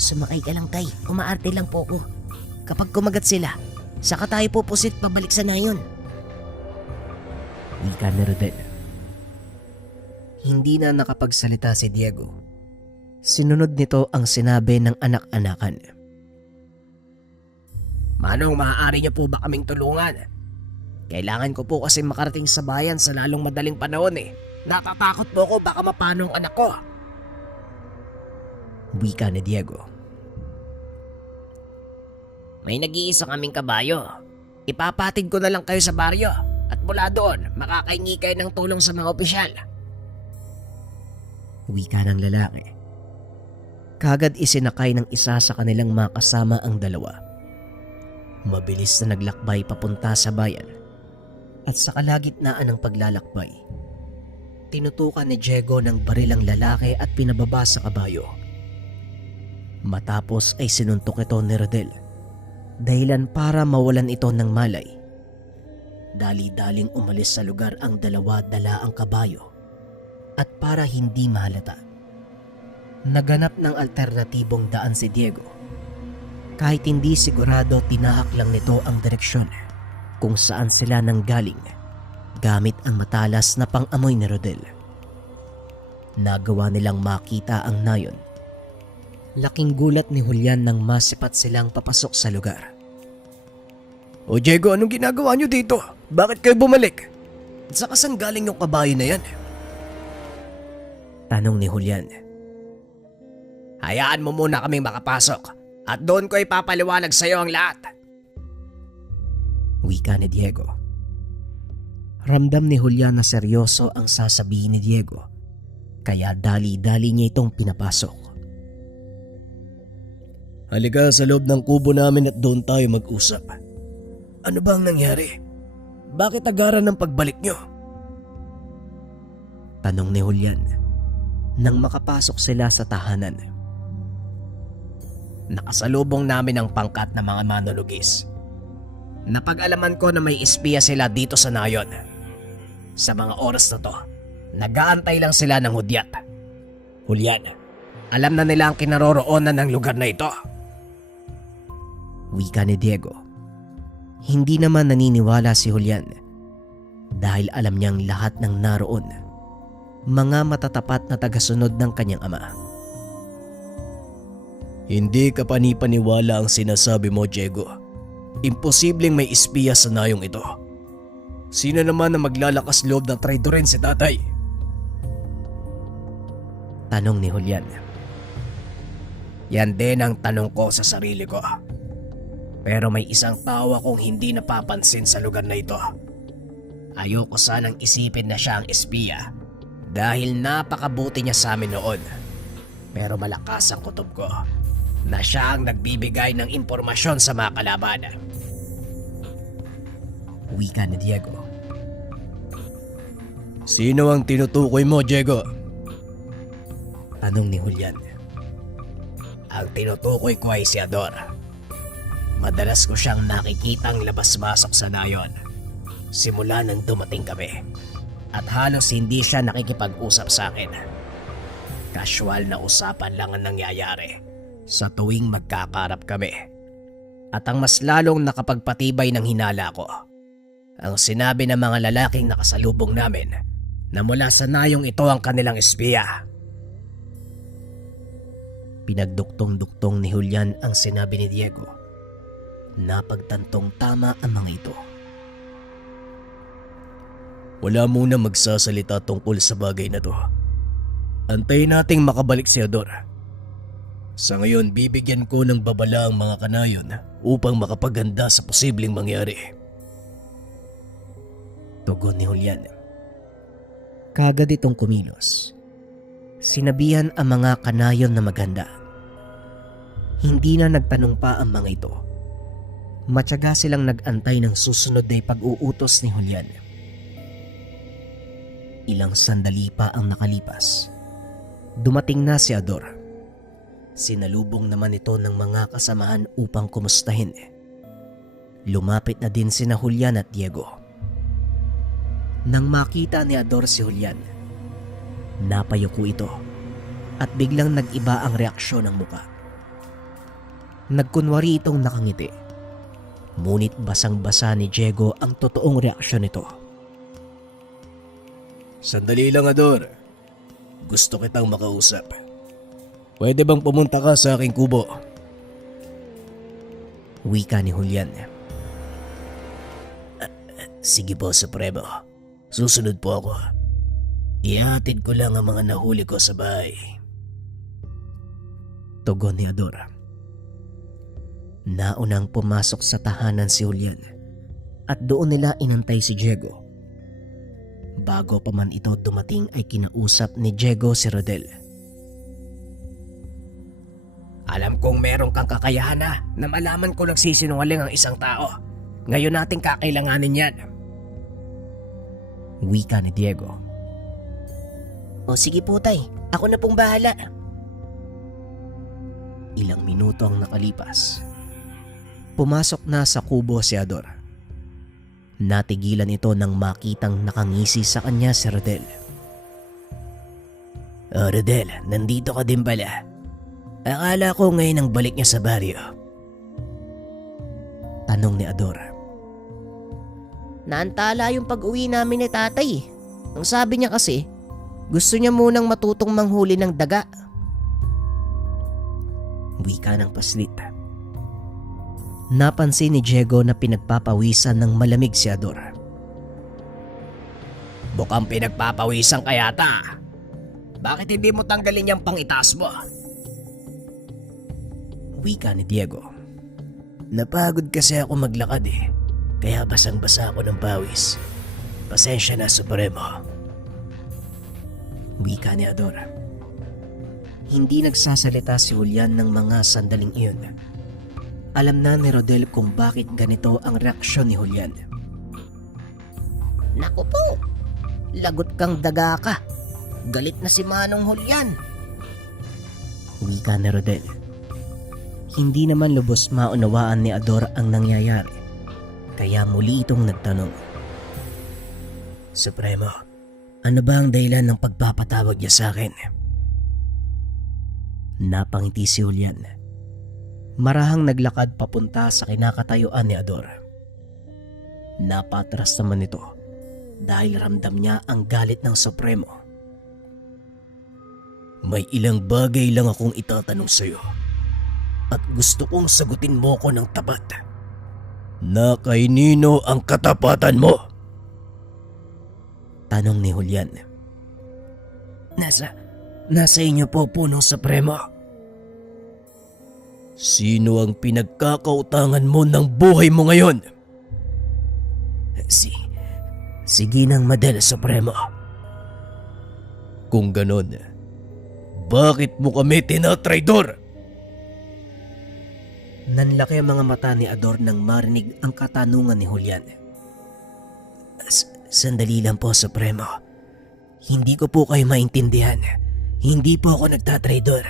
Sumakay ka lang, tay. Umaarte lang po ko. Kapag kumagat sila, saka tayo pupusit pabalik sa nayon. Wika ni Rodel. Hindi na nakapagsalita si Diego. Sinunod nito ang sinabi ng anak-anakan. Manong, maaari niyo po ba kaming tulungan? Kailangan ko po kasi makarating sa bayan sa lalong madaling panahon eh. Natatakot po ako baka mapano ang anak ko. Wika ni Diego. May nag-iisa kaming kabayo. Ipapatid ko na lang kayo sa baryo. At mula doon, makakaingi kayo ng tulong sa mga opisyal. Wika ng lalaki. Kagad isinakay ng isa sa kanilang mga kasama ang dalawa. Mabilis na naglakbay papunta sa bayan. At sa kalagitnaan ng paglalakbay, tinutukan ni Diego ng baril ang lalaki at pinababa sa kabayo. Matapos ay sinuntok ito ni Rodel, dahilan para mawalan ito ng malay. Dali-daling umalis sa lugar ang dalawa dala ang kabayo at para hindi mahalata, naganap ng alternatibong daan si Diego. Kahit hindi sigurado, tinahak lang nito ang direksyon kung saan sila nanggaling gamit ang matalas na pang-amoy ni Rodel. Nagawa nilang makita ang nayon. Laking gulat ni Julian nang masipat silang papasok sa lugar. O Diego, anong ginagawa niyo dito? Bakit kayo bumalik? At saka saan galing yung kabayo na yan? Tanong ni Julian. Hayaan mo muna kaming makapasok. At doon ko ipapaliwanag sa iyo ang lahat. Wika ni Diego. Ramdam ni Julian na seryoso ang sasabihin ni Diego, kaya dali-dali niya itong pinapasok. Halika sa loob ng kubo namin at doon tayo mag-usap. Ano ba ang nangyari? Bakit agaran ng pagbalik nyo? Tanong ni Julian nang makapasok sila sa tahanan. Nakasalubong namin ang pangkat ng mga manulugis. Napag-alaman ko na may espiya sila dito sa nayon. Sa mga oras na to, nag-aantay lang sila ng hudyat. Julian, alam na nila ang kinaroroonan ng lugar na ito. Wika ni Diego. Hindi naman naniniwala si Julian dahil alam niyang lahat ng naroon mga matatapat na tagasunod ng kanyang ama. Hindi ka panipaniwala ang sinasabi mo, Diego. Imposibleng may espiya sa nayong ito. Sino naman na maglalakas loob na traidorin si tatay? Tanong ni Julian. Yan din ang tanong ko sa sarili ko. Pero may isang tao akong hindi napapansin sa lugar na ito. Ayoko sanang isipin na siya ang espiya dahil napakabuti niya sa amin noon. Pero malakas ang kutob ko na siya ang nagbibigay ng impormasyon sa mga kalaban. Wika ni Diego. Sino ang tinutukoy mo, Diego? Tanong ni Julian. Ang tinutukoy ko ay si Ador. Madalas ko siyang nakikitang labas-masok sa nayon simula nang dumating kami. At halos hindi siya nakikipag-usap sa akin. Casual na usapan lang ang nangyayari sa tuwing magkakarap kami. At ang mas lalong nakapagpatibay ng hinala ko, ang sinabi ng mga lalaking nakasalubong namin na mula sa nayong ito ang kanilang espiya. Pinagduktong-duktong ni Julian ang sinabi ni Diego. Napagtantong tama ang mga ito. Wala muna magsasalita tungkol sa bagay na to. Antayin nating makabalik si Ador. Sa ngayon, bibigyan ko ng babala ang mga kanayon upang makapaganda sa posibleng mangyari. Tugon ni Julian. Kagad itong kumilos. Sinabihan ang mga kanayon na maganda. Hindi na nagtanong pa ang mga ito. Matyaga silang nag-antay ng susunod na pag-uutos ni Julian. Ilang sandali pa ang nakalipas. Dumating na si Ador. Sinalubong naman ito ng mga kasamahan upang kumustahin. Lumapit na din sina Julian at Diego. Nang makita ni Ador si Julian, napayuko ito at biglang nag-iba ang reaksyon ng muka. Nagkunwari itong nakangiti. Ngunit basang-basa ni Diego ang totoong reaksyon nito. Sandali lang, Ador. Gusto kitang makausap. Pwede bang pumunta ka sa aking kubo? Wika ni Julian. Sige po, Supremo. Susunod po ako. Ihatid ko lang ang mga nahuli ko sa bahay. Tugon ni Ador. Naunang pumasok sa tahanan si Julian at doon nila inantay si Diego. Bago pa man ito dumating ay kinausap ni Diego si Rodel. Alam kong meron kang kakayahan na malaman kung nagsisinungaling ang isang tao. Ngayon natin kakailanganin yan. Wika ni Diego. O sige po tay, ako na pong bahala. Ilang minuto ang nakalipas. Pumasok na sa kubo si Ador. Natigilan ito nang makitang nakangisi sa kanya si Rodel. Rodel, nandito ka din pala. Akala ko ngayon ang balik niya sa baryo. Tanong ni Ador. Naantala yung pag-uwi namin ni tatay. Ang sabi niya kasi, gusto niya munang matutong manghuli ng daga. Wika ng paslit. Napansin ni Diego na pinagpapawisan ng malamig si Ador. Bukang pinagpapawisan ka yata. Bakit hindi mo tanggalin yung pangitaas mo? Wika ni Diego. Napagod kasi ako maglakad kaya basang-basa ako ng pawis. Pasensya na, Supremo. Wika ni Ador. Hindi nagsasalita si Julian ng mga sandaling iyon. Alam na ni Rodel kung bakit ganito ang reaksyon ni Julian. Naku po, lagot kang daga ka. Galit na si Manong Julian. Wika ni Rodel. Hindi naman lubos maunawaan ni Ador ang nangyayari. Kaya muli itong nagtanong. Supremo, ano ba ang dahilan ng pagpapatawag niya sa akin? Napangiti si Julian. Marahang naglakad papunta sa kinakatayuan ni Ador. Napatras naman ito dahil ramdam niya ang galit ng Supremo. May ilang bagay lang akong itatanong sa'yo at gusto kong sagutin mo ko ng tapat. Na kay nino ang katapatan mo? Tanong ni Julian. Nasa inyo po, Punong Supremo. Sino ang pinagkakautangan mo ng buhay mo ngayon? Si Ginang Madel, Supremo. Kung ganon, bakit mo kami tinatraidor? Nanlaki ang mga mata ni Ador nang marinig ang katanungan ni Julian. Sandali lang po, Supremo. Hindi ko po kayo maintindihan. Hindi po ako nagtatraidor.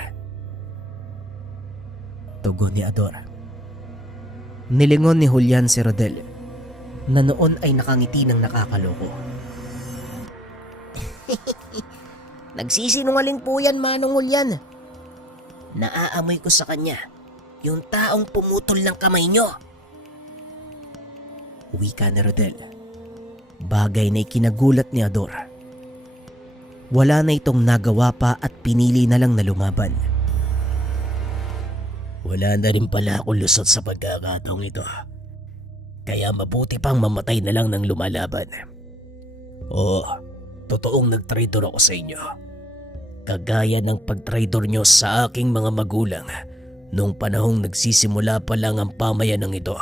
Tugon ni Ador. Nilingon ni Julian si Rodel na noon ay nakangiti ng nakakaloko. Nagsisinungaling po yan, Manong Julian. Naaamoy ko sa kanya yung taong pumutol ng kamay nyo. Wika ni Rodel. Bagay na ikinagulat ni Ador. Wala na itong nagawa pa at pinili na lang na lumaban. Wala na rin pala akong lusot sa pagkakataong ito. Kaya mabuti pang mamatay na lang ng lumalaban. Oo, totoong nagtraidor ako sa inyo. Kagaya ng pagtraidor nyo sa aking mga magulang nung panahong nagsisimula pa lang ang pamayanang ito.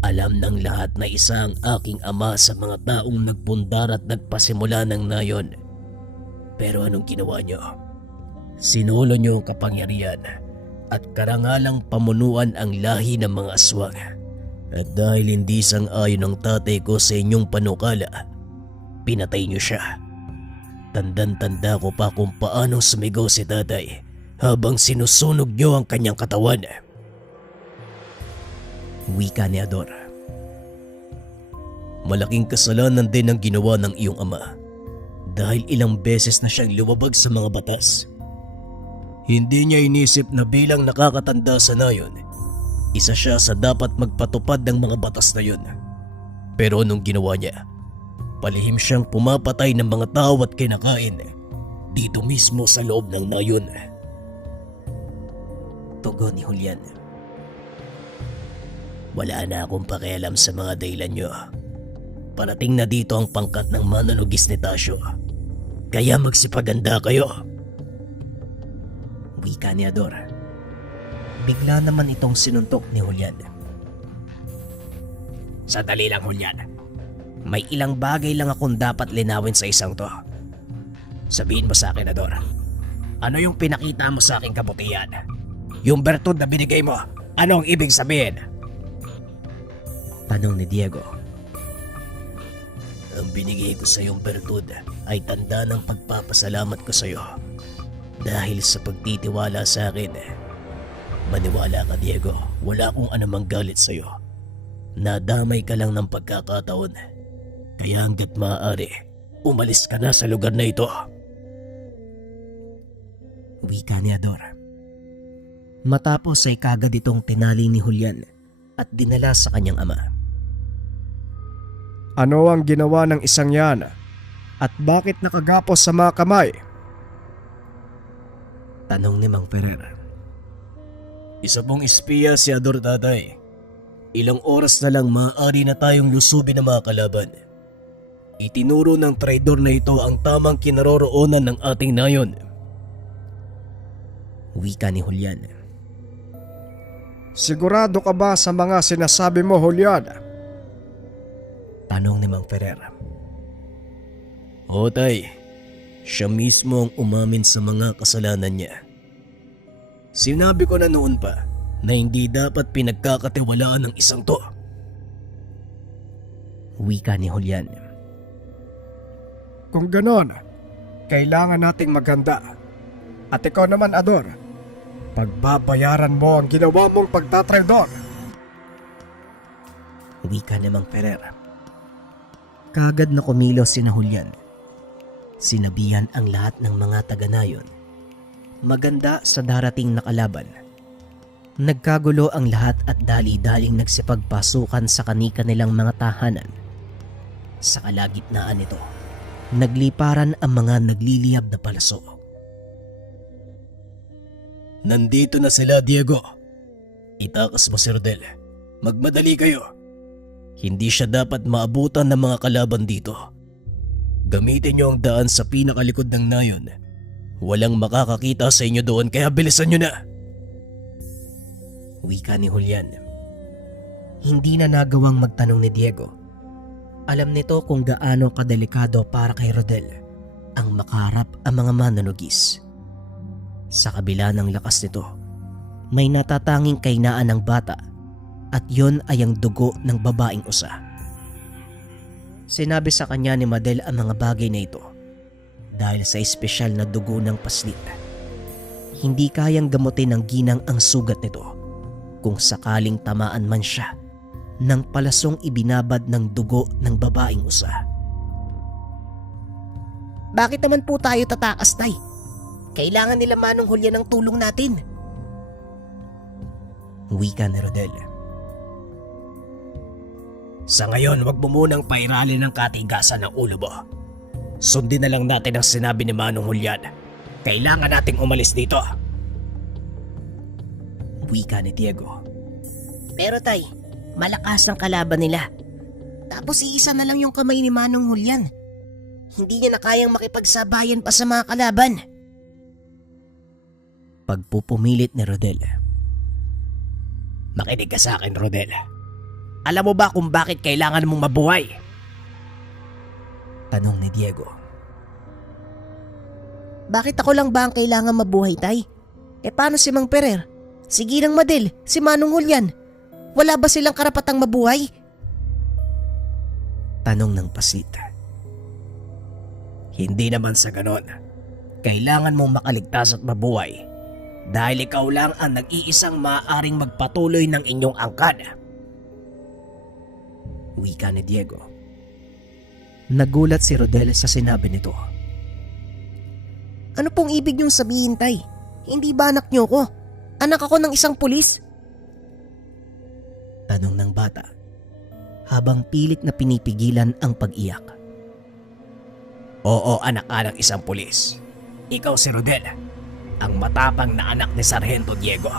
Alam ng lahat na isa ang aking ama sa mga taong nagpundar at nagpasimula ng nayon. Pero anong ginawa nyo? Sinulo nyo ang kapangyarihan at karangalang pamunuan ang lahi ng mga aswang. At dahil hindi sang-ayon ang tatay ko sa inyong panukala, pinatay nyo siya. Tandang-tanda ko pa kung paano sumigaw si tatay habang sinusunog nyo ang kanyang katawan. Wika ni Ador. Malaking kasalanan din ang ginawa ng iyong ama dahil ilang beses na siyang lumabag sa mga batas. Hindi niya inisip na bilang nakakatanda sa nayon, isa siya sa dapat magpatupad ng mga batas na yun. Pero anong ginawa niya? Palihim siyang pumapatay ng mga tao at kinakain dito mismo sa loob ng nayon. Tugon ni Julian. Wala na akong pakialam sa mga dahilan nyo. Parating na dito ang pangkat ng mananugis ni Tasyo. Kaya magsipaganda kayo. Wika ni Ador. Bigla naman itong sinuntok ni Julian. Sandali lang, Julian. May ilang bagay lang akong dapat linawin sa isang to. Sabihin mo sa akin, Ador. Ano yung pinakita mo sa aking kabutihan? Yung bertud na binigay mo, ano ang ibig sabihin? Tanong ni Diego. Ang binigay ko sa iyong bertud ay tanda ng pagpapasalamat ko sa iyo. Dahil sa pagtitiwala sa akin. Maniwala ka, Diego. Wala akong anumang galit sa iyo. Nadamay ka lang ng pagkakataon. Kaya hanggat maaari, umalis ka na sa lugar na ito. Wika ni Ador. Matapos ay kagad itong tinali ni Julian at dinala sa kanyang ama. Ano ang ginawa ng isang yan? At bakit nakagapos sa mga kamay? Tanong ni Mang Ferrer. Isa pong espiya si Ador, tatay. Ilang oras na lang maaari na tayong lusubin ng mga kalaban. Itinuro ng traidor na ito ang tamang kinaroroonan ng ating nayon. Wika ni Julian. Sigurado ka ba sa mga sinasabi mo, Julian? Tanong ni Mang Ferrer. O tay, siya mismo ang umamin sa mga kasalanan niya. Sinabi ko na noon pa na hindi dapat pinagkakatiwalaan ng isang to. Wika ni Julian. Kung ganon, kailangan nating maghanda. At ikaw naman, Ador, pagbabayaran mo ang ginawa mong pagtatraidor. Wika ni Mang Ferrer. Kagad na kumilos si Julian. Sinabihan ang lahat ng mga taga-nayon. Maganda sa darating na kalaban. Nagkagulo ang lahat at dali-daling nagsipagpasukan sa kani-kanilang mga tahanan. Sa kalagitnaan nito, nagliparan ang mga nagliliyab na palaso. Nandito na sila, Diego. Itakas mo si Rodel. Magmadali kayo. Hindi siya dapat maabutan ng mga kalaban dito. Gamitin niyo ang daan sa pinakalikod ng nayon. Walang makakakita sa inyo doon kaya bilisan niyo na. Wika ni Julian. Hindi na nagawang magtanong ni Diego. Alam nito kung gaano kadelikado para kay Rodel ang makaharap ang mga mananugis. Sa kabila ng lakas nito, may natatanging kainaan ng bata at yon ay ang dugo ng babaeng usa. Sinabi sa kanya ni Madel ang mga bagay na ito dahil sa espesyal na dugo ng paslit. hindi kayang gamutin ng ginang ang sugat nito kung sakaling tamaan man siya ng palasong ibinabad ng dugo ng babaeng usa. Bakit naman po tayo tatakas, Tay? Kailangan nila Manong Julian ng tulong natin. Wika ni Rodel. Sa ngayon, wag mo munang pairalin ng katigasan ng ulo mo. Sundin na lang natin ang sinabi ni Manong Julian. Kailangan nating umalis dito. Wika ni Diego. Pero Tay, malakas ang kalaban nila. Tapos iisa na lang yung kamay ni Manong Julian. Hindi niya na kayang makipagsabayan pa sa mga kalaban. Pagpupumilit ni Rodel. Makinig ka sa akin, Rodel. Alam mo ba kung bakit kailangan mong mabuhay? Tanong ni Diego. Bakit ako lang ba ang kailangan mabuhay, Tay? Paano si Mang Perer? Si Ginang Madel? Si Manong Julian? Wala ba silang karapatang mabuhay? Tanong ng pasit. Hindi naman sa ganon. Kailangan mong makaligtas at mabuhay dahil ikaw lang ang nag-iisang maaaring magpatuloy ng inyong angkan. Wika ni Diego. Nagulat si Rodel sa sinabi nito. Ano pong ibig niyong sabihin, Tay? Hindi ba anak niyo ko? Anak ako ng isang pulis? Tanong ng bata habang pilit na pinipigilan ang pag-iyak. Oo, anak ka ng isang pulis. Ikaw si Rodel, ang matapang na anak ni Sargento Diego.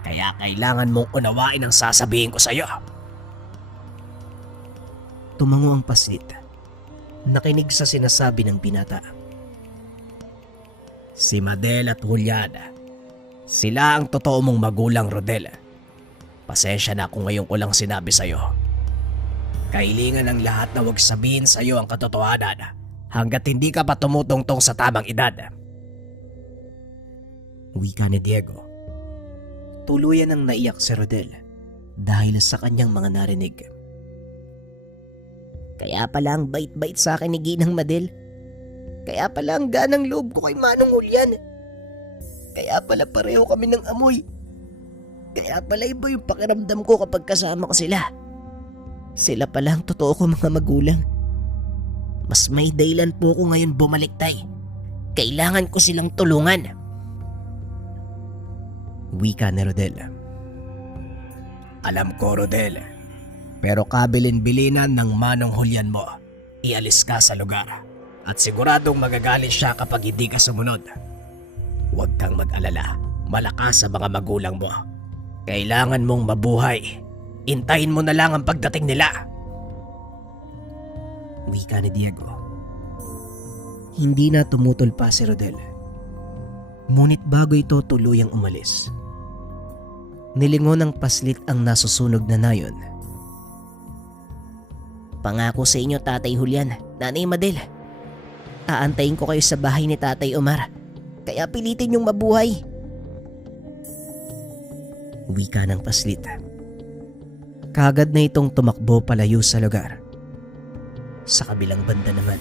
Kaya kailangan mong unawain ang sasabihin ko sa iyo. Tumango ang pasit. Nakinig sa sinasabi ng binata. Si Madel at Julian, sila ang totoo mong magulang, Rodel. Pasensya na kung ngayon ko lang sinabi sa iyo. Kailangan ng lahat na wag sabihin sa iyo ang katotohanan hanggat hindi ka pa tumutungtong sa tamang edad. Wika ni Diego. Tuluyan ang naiyak si Rodel dahil sa kanyang mga narinig. Kaya pala ang bait-bait sa akin ni Ginang Madel. Kaya pala ang ganang loob ko kay Manong Julian. Kaya pala pareho kami ng amoy. Kaya pala iba yung pakiramdam ko kapag kasama ko sila. Sila pala ang totoo ko mga magulang. Mas may dahilan po ko ngayon bumalik, Tay. Kailangan ko silang tulungan. Wika ni Rodel. Alam ko, Rodel. Pero kabilin-bilinan ng Manong Julian mo. Ialis ka sa lugar. At siguradong magagalit siya kapag hindi ka sumunod. Huwag kang mag-alala. Malakas sa mga magulang mo. Kailangan mong mabuhay. Intayin mo na lang ang pagdating nila. Wika ni Diego. Hindi na tumutol pa si Rodel. Ngunit bago ito tuluyang umalis, nilingon ng paslit ang nasusunog na nayon. Pangako sa inyo, Tatay Julian, Nanay Madel. Aantayin ko kayo sa bahay ni Tatay Omar. Kaya pilitin yung mabuhay. Wika ng paslit. Kagad na itong tumakbo palayo sa lugar. Sa kabilang banda naman,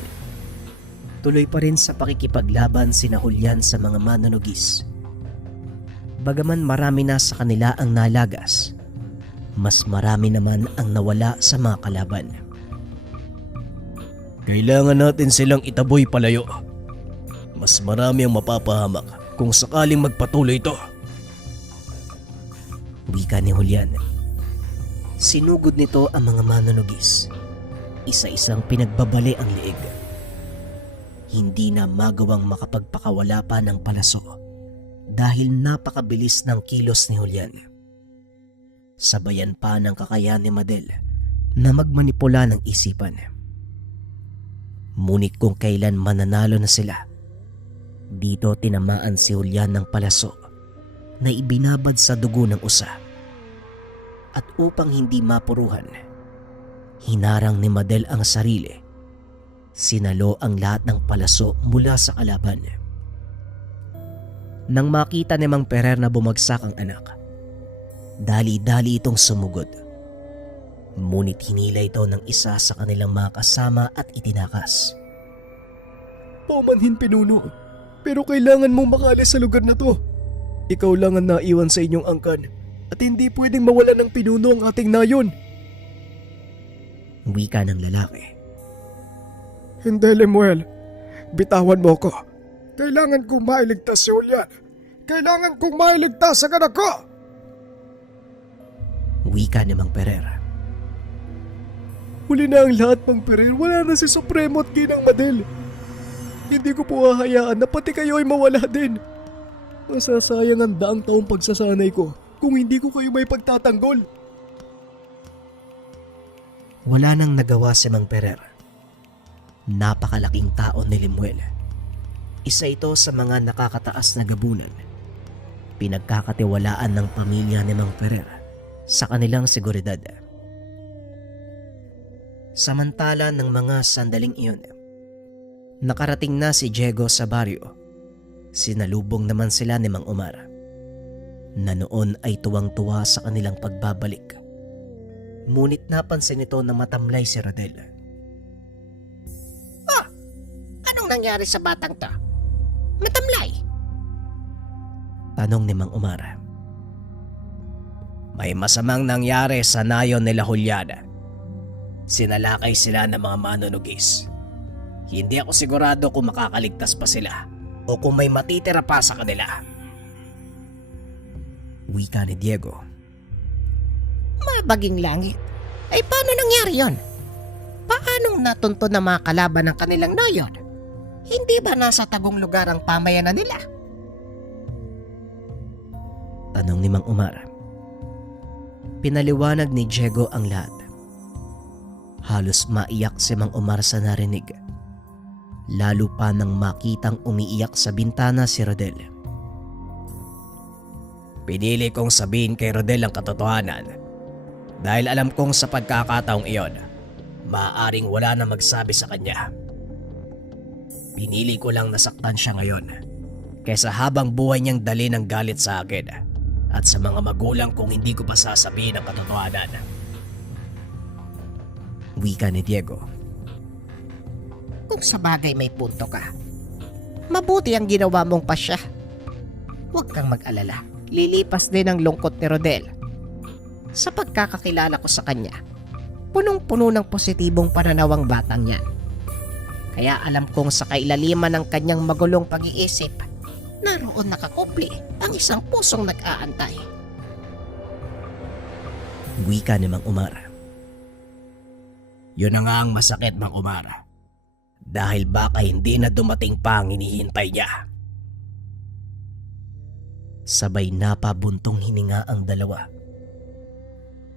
tuloy pa rin sa pakikipaglaban sina Julian sa mga manunugis. Bagaman marami na sa kanila ang nalagas, mas marami naman ang nawala sa mga kalaban. Kailangan natin silang itaboy palayo. Mas marami ang mapapahamak kung sakaling magpatuloy ito. Wika ni Julian. Sinugod nito ang mga manunugis. Isa-isang pinagbabali ang liig. Hindi na magawang makapagpakawala pa ng palaso dahil napakabilis ng kilos ni Julian. Sabayan pa ng kakayahan ni Madel na magmanipula ng isipan. Ngunit kung kailan mananalo na sila, dito tinamaan si Julian ng palaso na ibinabad sa dugo ng usa. At upang hindi mapuruhan, hinarang ni Madel ang sarili. Sinalo ang lahat ng palaso mula sa kalaban. Nang makita ni Mang Perer na bumagsak ang anak, dali-dali itong sumugod. Ngunit hinila ito ng isa sa kanilang mga kasama at itinakas. Paumanhin, Pinuno. Pero kailangan mong makaalis sa lugar na to. Ikaw lang ang naiwan sa inyong angkan at hindi pwedeng mawala ng pinuno ang ating nayon. Wika ng lalaki. Hindi, Lemuel. Bitawan mo ko. Kailangan kong mailigtas si Julian. Kailangan kong mailigtas ang anak ko! Wika ni Mang Pereira. Huli na ang lahat, Mang Pereira. Wala na si Supremo at Ginang Madel. Hindi ko po hahayaan na pati kayo ay mawala din. Masasayang ang daang taong pagsasanay ko kung hindi ko kayo may pagtatanggol. Wala nang nagawa si Mang Pereira. Napakalaking tao ni Lemuel. Isa ito sa mga nakakataas na gabunan. Pinagkakatiwalaan ng pamilya ni Mang Pereira sa kanilang seguridad. Samantala ng mga sandaling iyon, nakarating na si Diego sa baryo. Sinalubong naman sila ni Mang Omar, na noon ay tuwang-tuwa sa kanilang pagbabalik. Ngunit napansin ito na matamlay si Rodel. Anong nangyari sa batang to? Matamlay. Tanong ni Mang Omar. May masamang nangyari sa nayon nila Juliana. Sinalakay sila ng mga manunugis. Hindi ako sigurado kung makakaligtas pa sila o kung may matitira pa sa kanila. Wika ni Diego. Mabaging langit. Ay paano nangyari yon? Paanong natunto na mga kalaban ng kanilang nayon? Hindi ba nasa tagong lugar ang pamayanan nila? Tanong ni Mang Omar. Pinaliwanag ni Diego ang lahat. Halos maiyak si Mang Omar sa narinig. Lalo pa nang makitang umiiyak sa bintana si Rodel. Pinili kong sabihin kay Rodel ang katotohanan dahil alam kong sa pagkakataong iyon, maaaring wala na magsabi sa kanya. Pinili ko lang nasaktan siya ngayon kaysa habang buhay niyang dali ng galit sa akin at sa mga magulang kung hindi ko pa sasabihin ang katotohanan. Wika ni Diego. Kung sa bagay may punto ka, mabuti ang ginawa mong pasya. Huwag kang mag-alala. Lilipas din ang lungkot ni Rodel. Sa pagkakakilala ko sa kanya, punong-puno ng positibong pananaw ang batang yan. Kaya alam kong sa kailaliman ng kanyang magulong pag-iisip, naroon nakakupli ang isang pusong nag-aantay. Wika ni Mang Omar. Yun na nga ang masakit, Mang Omar. Dahil baka hindi na dumating pa ang hinihintay niya. Sabay napabuntong hininga ang dalawa.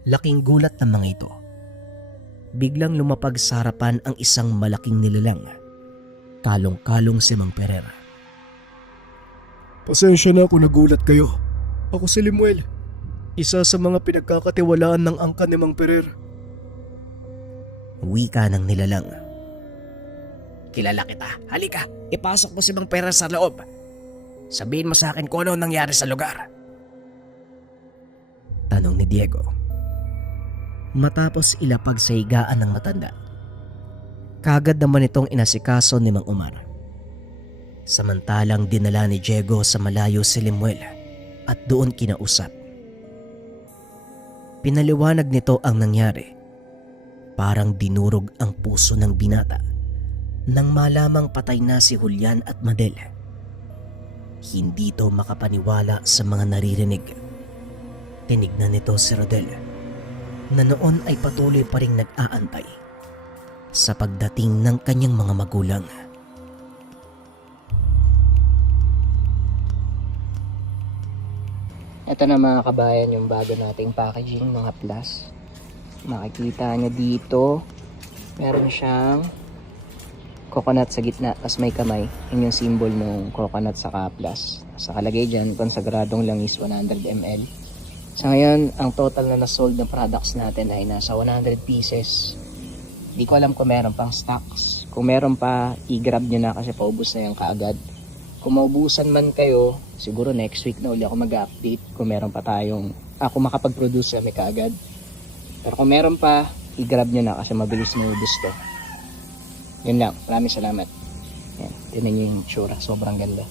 Laking gulat ng mga ito. Biglang lumapag sa harapan ang isang malaking nilalang. Kalong-kalong si Mang Pereira. Pasensya na kung nagulat kayo. Ako si Lemuel. Isa sa mga pinagkakatiwalaan ng angkan ni Mang Pereira. Wika ng nilalang. Kilala kita. Halika, ipasok mo si Mang Pereira sa loob. Sabihin mo sa akin kung ano nangyari sa lugar. Tanong ni Diego. Matapos ilapag sa higaan ng matanda, kagad naman itong inasikaso ni Mang Omar. Samantalang dinala ni Diego sa malayo si Lemuel at doon kinausap. Pinaliwanag nito ang nangyari. Parang dinurog ang puso ng binata nang malamang patay na si Julian at Madel. Hindi ito makapaniwala sa mga naririnig. Tinignan nito si Rodel na noon ay patuloy pa ring nag-aantay sa pagdating ng kanyang mga magulang. Ito na mga kabayan yung bago nating packaging, mga plus. Makikita nyo dito, meron siyang coconut sa gitna, tas may kamay. Yun yung symbol ng coconut sa plus. Sa kalagay dyan, konsagradong langis 100 ml. Sa ngayon, ang total na nasold na products natin ay nasa 100 pieces. Di ko alam kung meron pang stocks. Kung meron pa, i-grab nyo na kasi paubos na yung kaagad. Kung maubusan man kayo, siguro next week na uli ako mag-update kung meron pa tayong, ako makapag-produce kami kaagad. Pero kung meron pa, i-grab nyo na kasi mabilis na ubus to. Yun lang, maraming salamat. Yan, tinan nyo yung tsura, sobrang ganda.